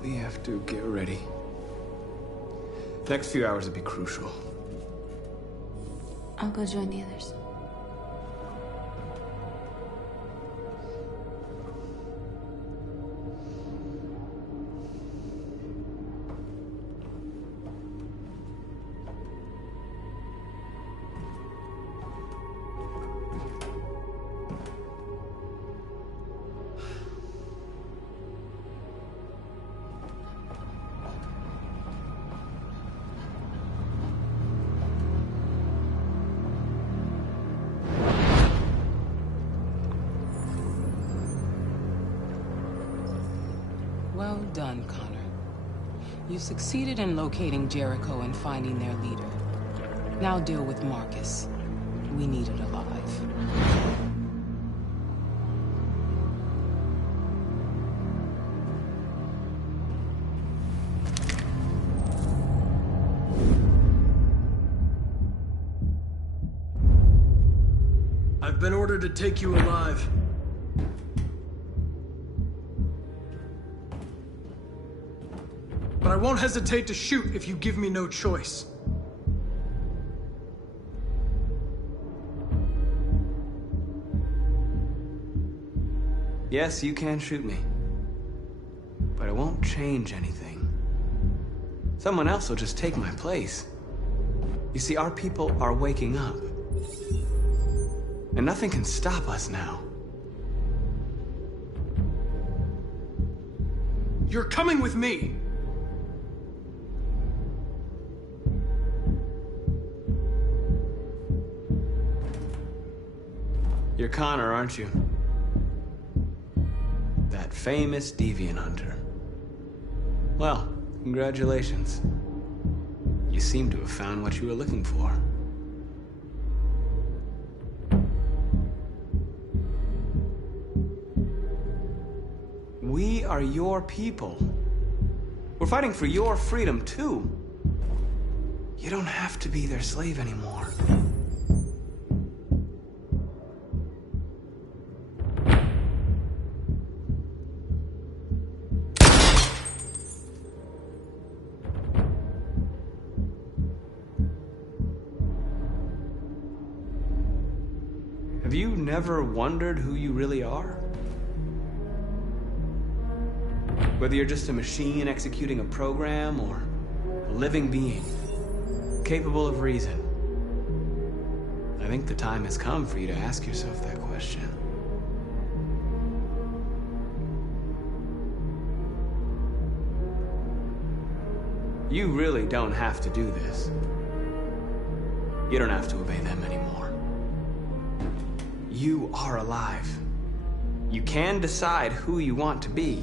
We have to get ready. The next few hours will be crucial. I'll go join the others. done, Connor. You succeeded in locating Jericho and finding their leader. Now deal with Marcus. We need it alive. I've been ordered to take you alive. But I won't hesitate to shoot if you give me no choice. Yes, you can shoot me. But it won't change anything. Someone else will just take my place. You see, our people are waking up. And nothing can stop us now. You're coming with me! You're Connor, aren't you? That famous deviant hunter. Well, congratulations. You seem to have found what you were looking for. We are your people. We're fighting for your freedom, too. You don't have to be their slave anymore. Have you never wondered who you really are? Whether you're just a machine executing a program or a living being, capable of reason. I think the time has come for you to ask yourself that question. You really don't have to do this. You don't have to obey them anymore. You are alive. You can decide who you want to be.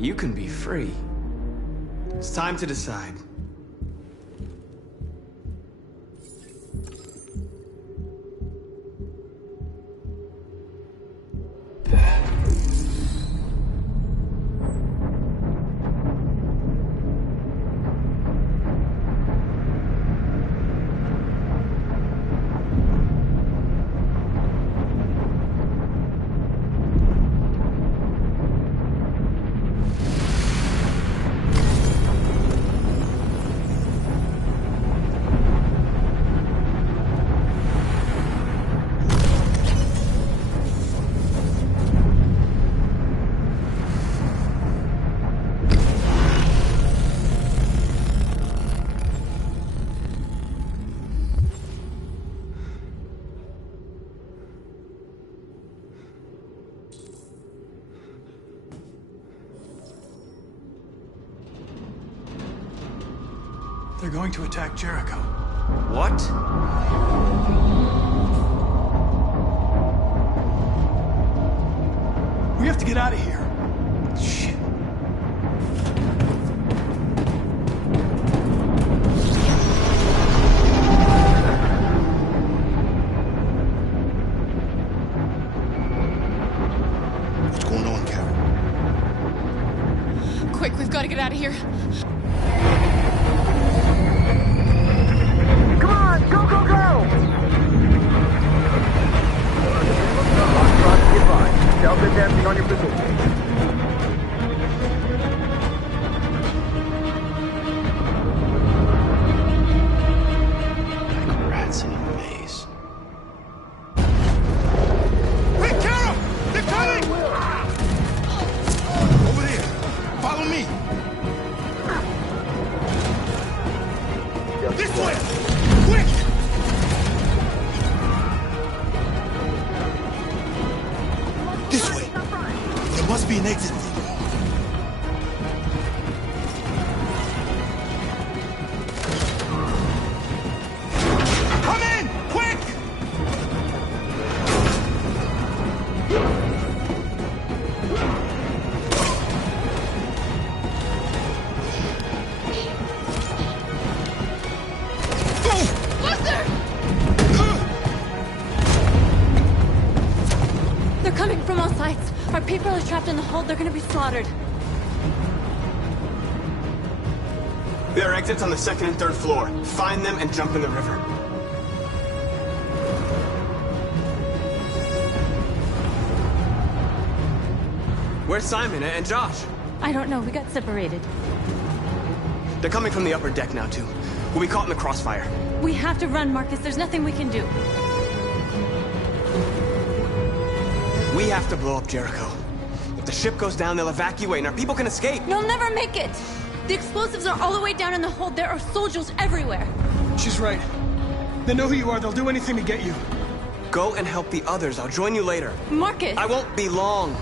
You can be free. It's time to decide. They're going to attack Jericho. What? We have to get out of here. Shit. What's going on, Karen? Quick, we've got to get out of here. Come on, go, go, go! Self-advancing on your position. Like rats in a maze. Hey, Carol! They're coming! Over there! Follow me! This way! Quick! This way! There must be an exit. Come in! Quick! people are trapped in the hold, they're gonna be slaughtered. There are exits on the 2nd and 3rd floor. Find them and jump in the river. Where's Simon and Josh? I don't know, we got separated. They're coming from the upper deck now, too. We'll be caught in the crossfire. We have to run, Marcus. There's nothing we can do. We have to blow up Jericho. If the ship goes down, they'll evacuate and our people can escape. You'll never make it! The explosives are all the way down in the hold. There are soldiers everywhere. She's right. They know who you are. They'll do anything to get you. Go and help the others. I'll join you later. Marcus! I won't be long.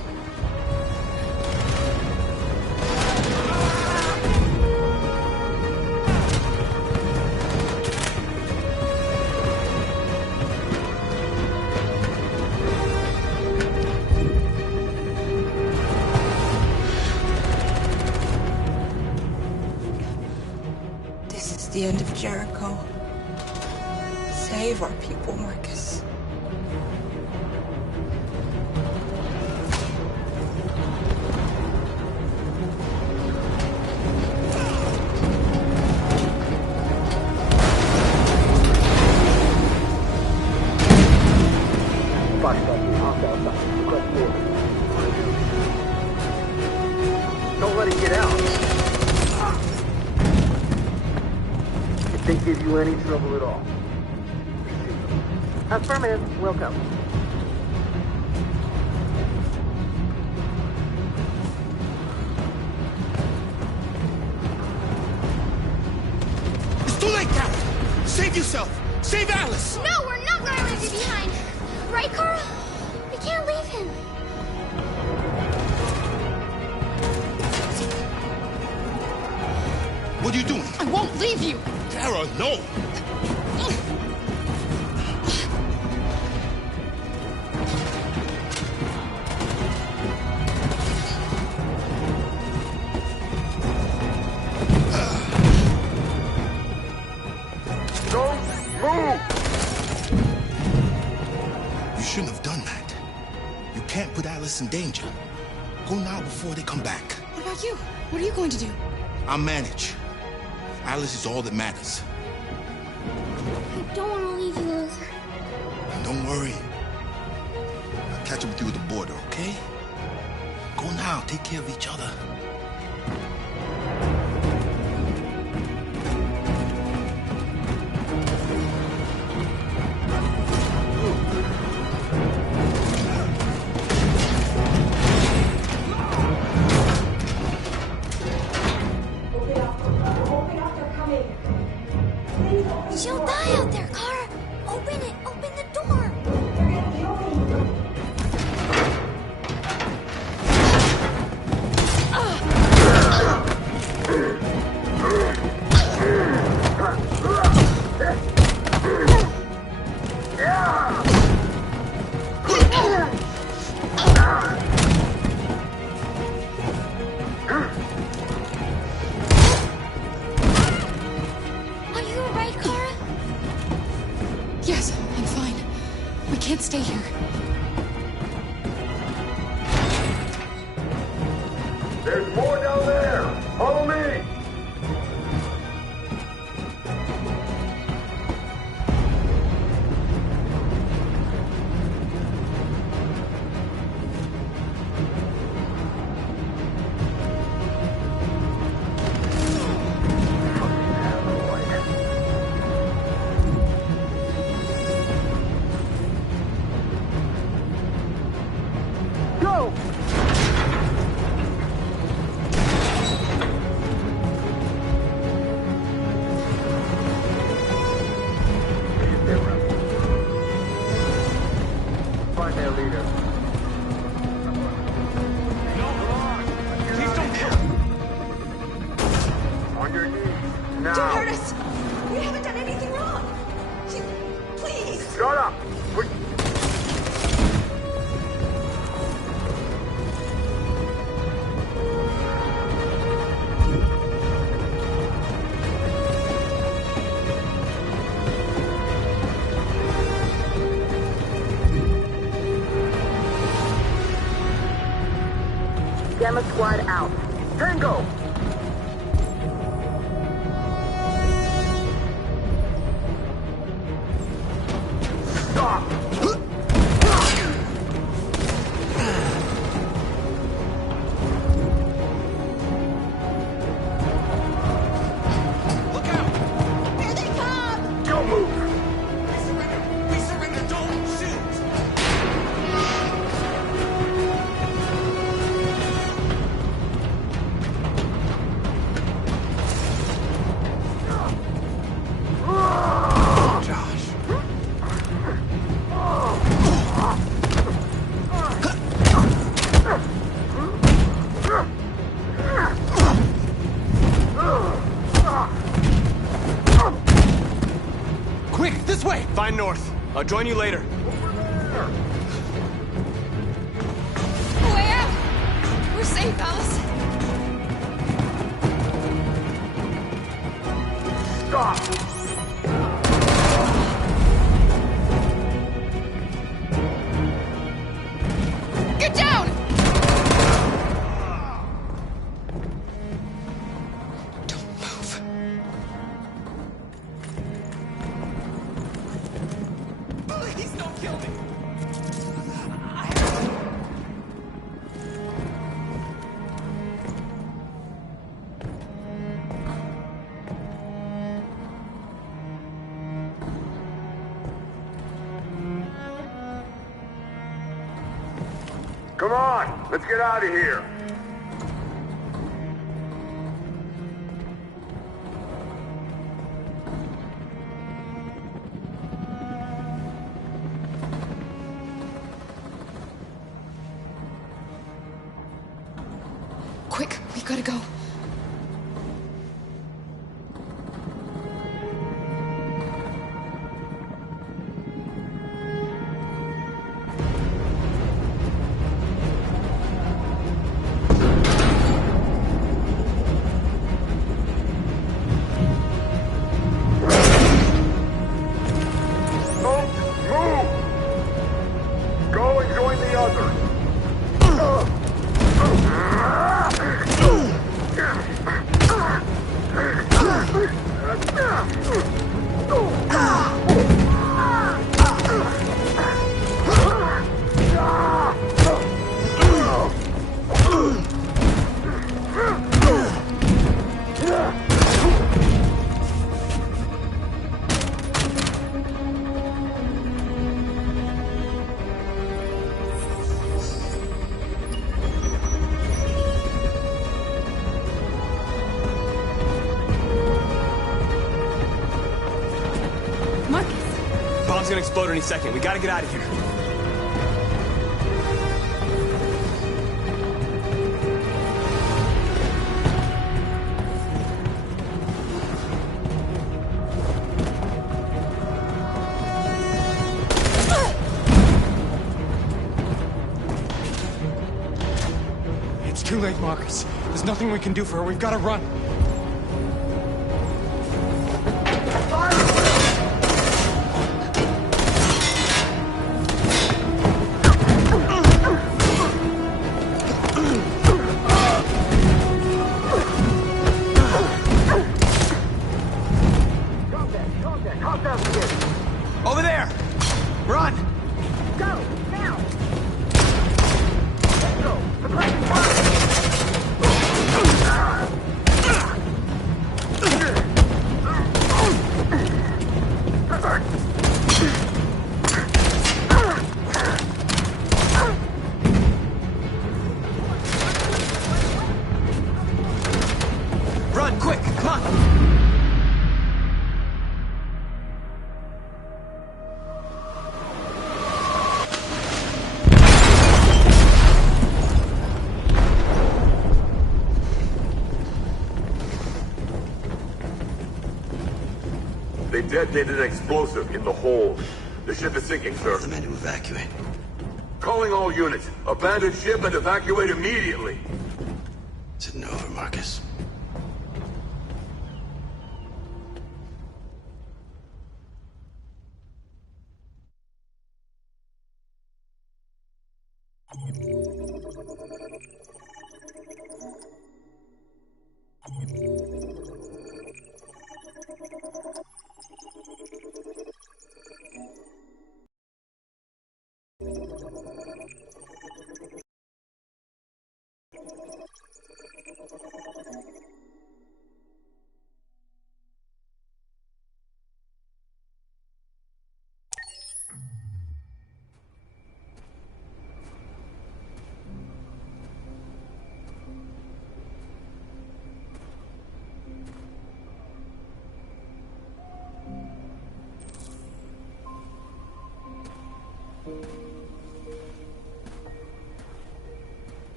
The end of Jericho. Save our people, Marcus. Don't let him get out. They give you any trouble at all. Affirmative. Welcome. It's too late, Carol! Save yourself! Save Alice! No, we're not gonna leave you behind! Right, Carl? We can't leave him. What are you doing? I won't leave you! Kara, no! Don't move! You shouldn't have done that. You can't put Alice in danger. Go now before they come back. What about you? What are you going to do? I'll manage. Alice is all that matters. I don't want to leave you, Luther. And don't worry. I'll catch up with you at the border, okay? Go now. Take care of each other. She'll die out there, Kara. Open it. Open the door. Are you all right, Kara? Yes, I'm fine. We can't stay here. There's more down there! Follow me! Go! Find their leader. Please don't kill him. On your knees, now. Don't hurt us! We haven't done anything wrong! Please! Shut up! Gamma Squad out. Tango! Stop! Find North. I'll join you later. Way out! We're safe, Alice. Stop! Get down! Come on, let's get out of here. Quick, we gotta go. Bomb's gonna explode any second. We gotta get out of here. It's too late, Marcus. There's nothing we can do for her. We've gotta run. Over there! Run! Go, now! Let's go! Suppressing Run, quick! Come on! They detonated an explosive in the hold. The ship is sinking, sir. The men to evacuate. Calling all units. Abandon ship and evacuate immediately. Is it over, Marcus?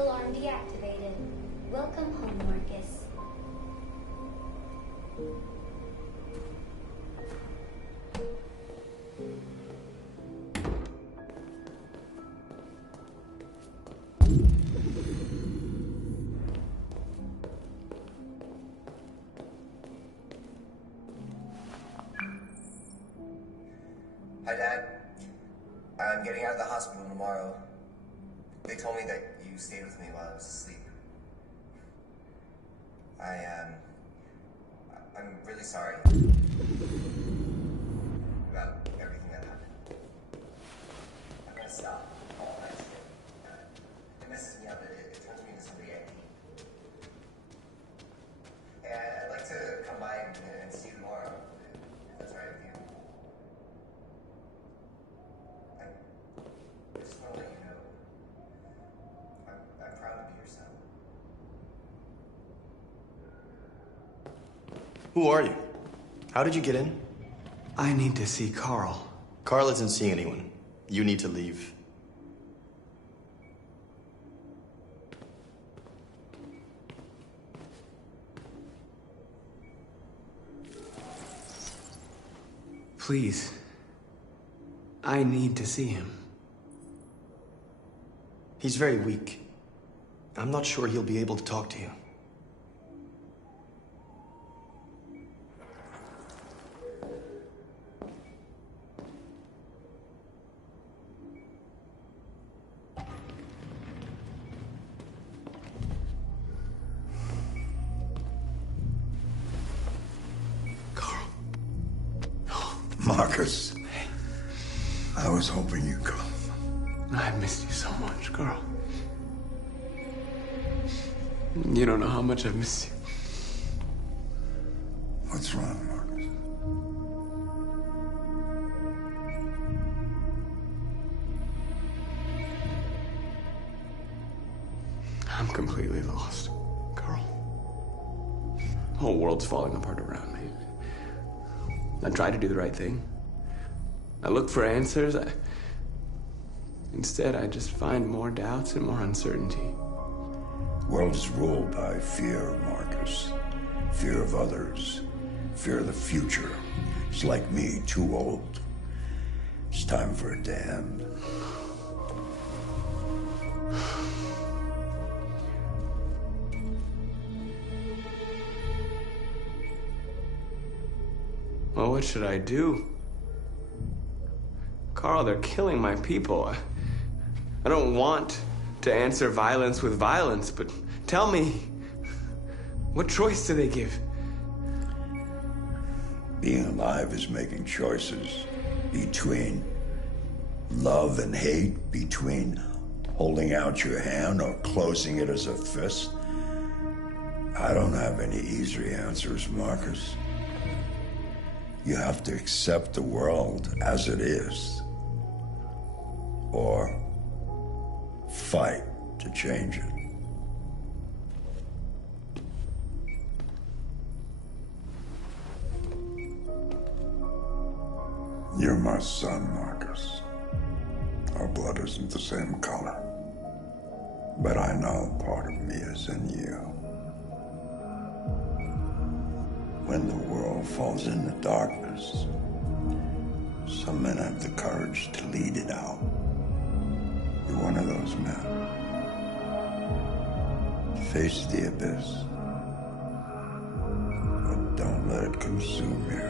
Alarm deactivated. Welcome home, Marcus. Hi, Dad. I'm getting out of the hospital tomorrow. They told me that you stayed with me while I was asleep. I'm really sorry about everything that happened. I'm gonna stop all that shit. It messes me up. It turns me into somebody I hate. And I'd like to come by and see you tomorrow, if that's all right with you. I just want to let you know, I'm proud to be your son. Who are you? How did you get in? I need to see Carl. Carl isn't seeing anyone. You need to leave. Please. I need to see him. He's very weak. I'm not sure he'll be able to talk to you. Marcus, I was hoping you'd come. I missed you so much, Carl. You don't know how much I've missed you. What's wrong, Marcus? I'm completely lost, Carl. The whole world's falling apart around me. I try to do the right thing. I look for answers. Instead, I just find more doubts and more uncertainty. The world is ruled by fear, Marcus. Fear of others. Fear of the future. It's like me, too old. It's time for it to end. Well, what should I do? Carl, they're killing my people. I don't want to answer violence with violence, but tell me, what choice do they give? Being alive is making choices between love and hate, between holding out your hand or closing it as a fist. I don't have any easy answers, Marcus. You have to accept the world as it is, or fight to change it. You're my son, Marcus. Our blood isn't the same color, but I know part of me is in you. When the world falls into darkness, some men have the courage to lead it out. You're one of those men. Face the abyss, but don't let it consume you.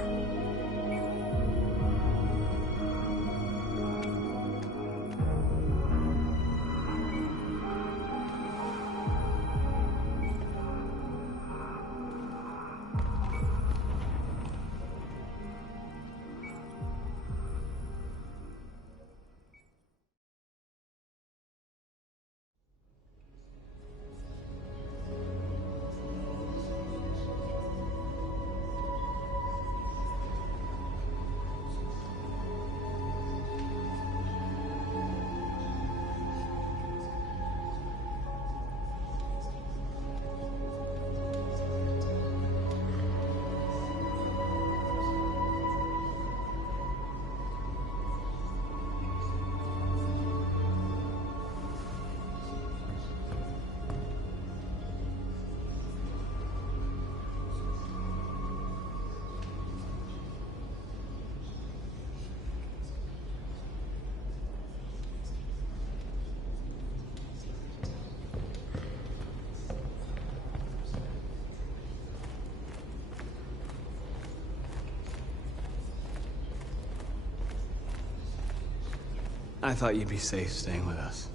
I thought you'd be safe staying with us.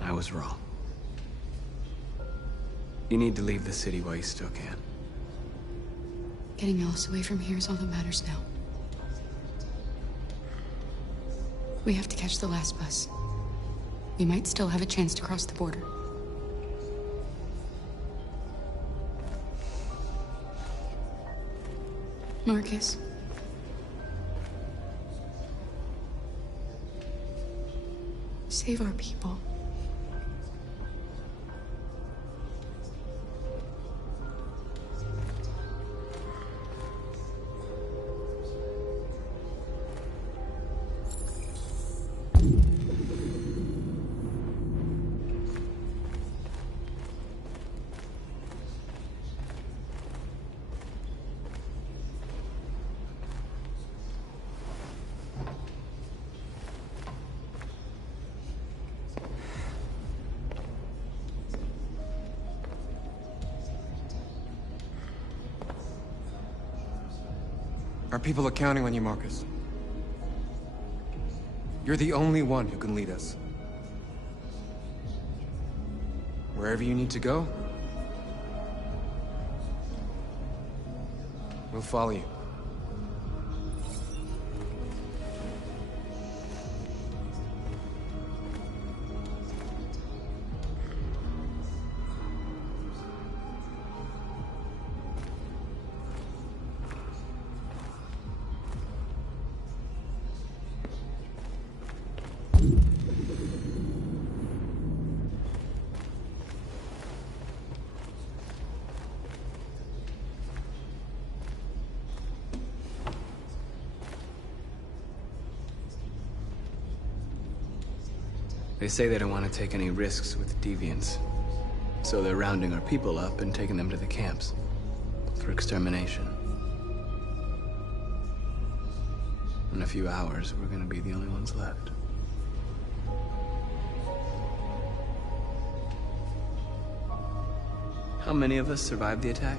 I was wrong. You need to leave the city while you still can. Getting Alice away from here is all that matters now. We have to catch the last bus. We might still have a chance to cross the border. Marcus. Save our people. Our people are counting on you, Marcus. You're the only one who can lead us. Wherever you need to go, we'll follow you. They say they don't want to take any risks with deviants. So they're rounding our people up and taking them to the camps for extermination. In a few hours, we're gonna be the only ones left. How many of us survived the attack?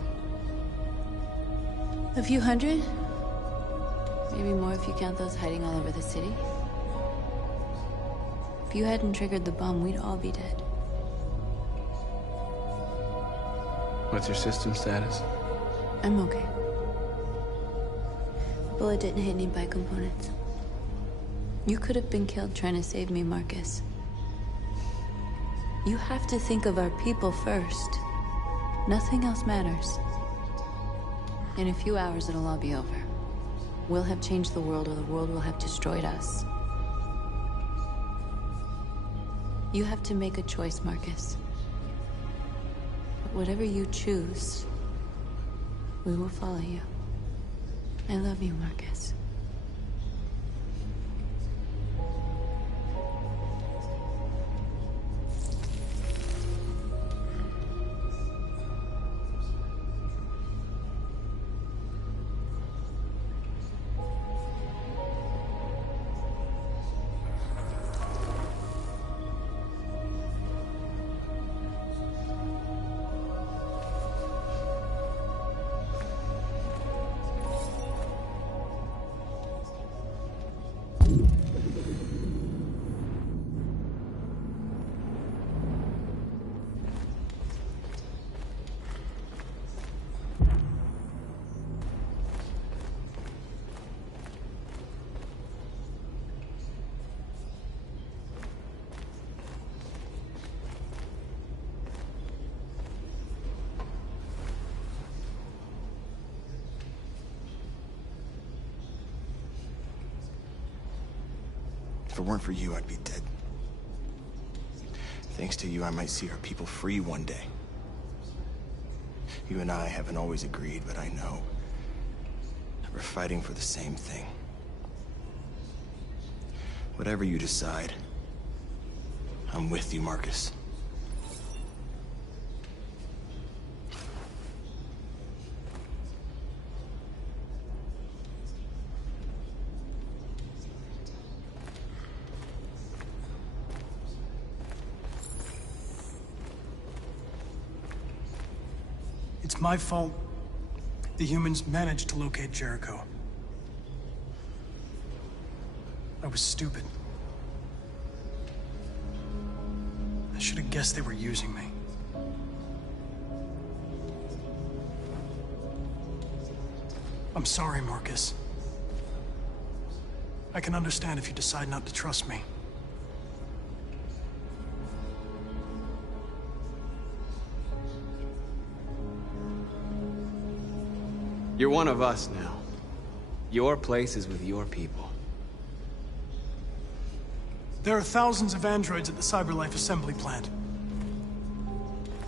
A few hundred? Maybe more if you count those hiding all over the city. If you hadn't triggered the bomb, we'd all be dead. What's your system status? I'm okay. The bullet didn't hit any bicomponents. You could have been killed trying to save me, Marcus. You have to think of our people first. Nothing else matters. In a few hours, it'll all be over. We'll have changed the world, or the world will have destroyed us. You have to make a choice, Marcus. But whatever you choose, we will follow you. I love you, Marcus. If it weren't for you, I'd be dead. Thanks to you, I might see our people free one day. You and I haven't always agreed, but I know that we're fighting for the same thing. Whatever you decide, I'm with you, Marcus. It's my fault the humans managed to locate Jericho. was stupid. I should have guessed they were using me. I'm sorry, Marcus. I can understand if you decide not to trust me. You're one of us now. Your place is with your people. There are thousands of androids at the CyberLife assembly plant.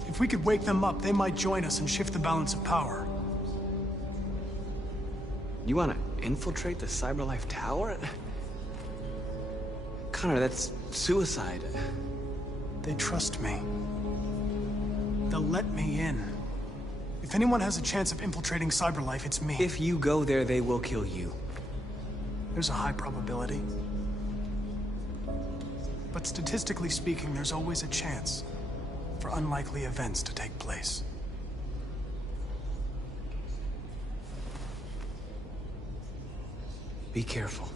If we could wake them up, they might join us and shift the balance of power. You want to infiltrate the CyberLife tower? Connor, that's suicide. They trust me. They'll let me in. If anyone has a chance of infiltrating CyberLife, it's me. If you go there, they will kill you. There's a high probability. But statistically speaking, there's always a chance for unlikely events to take place. Be careful.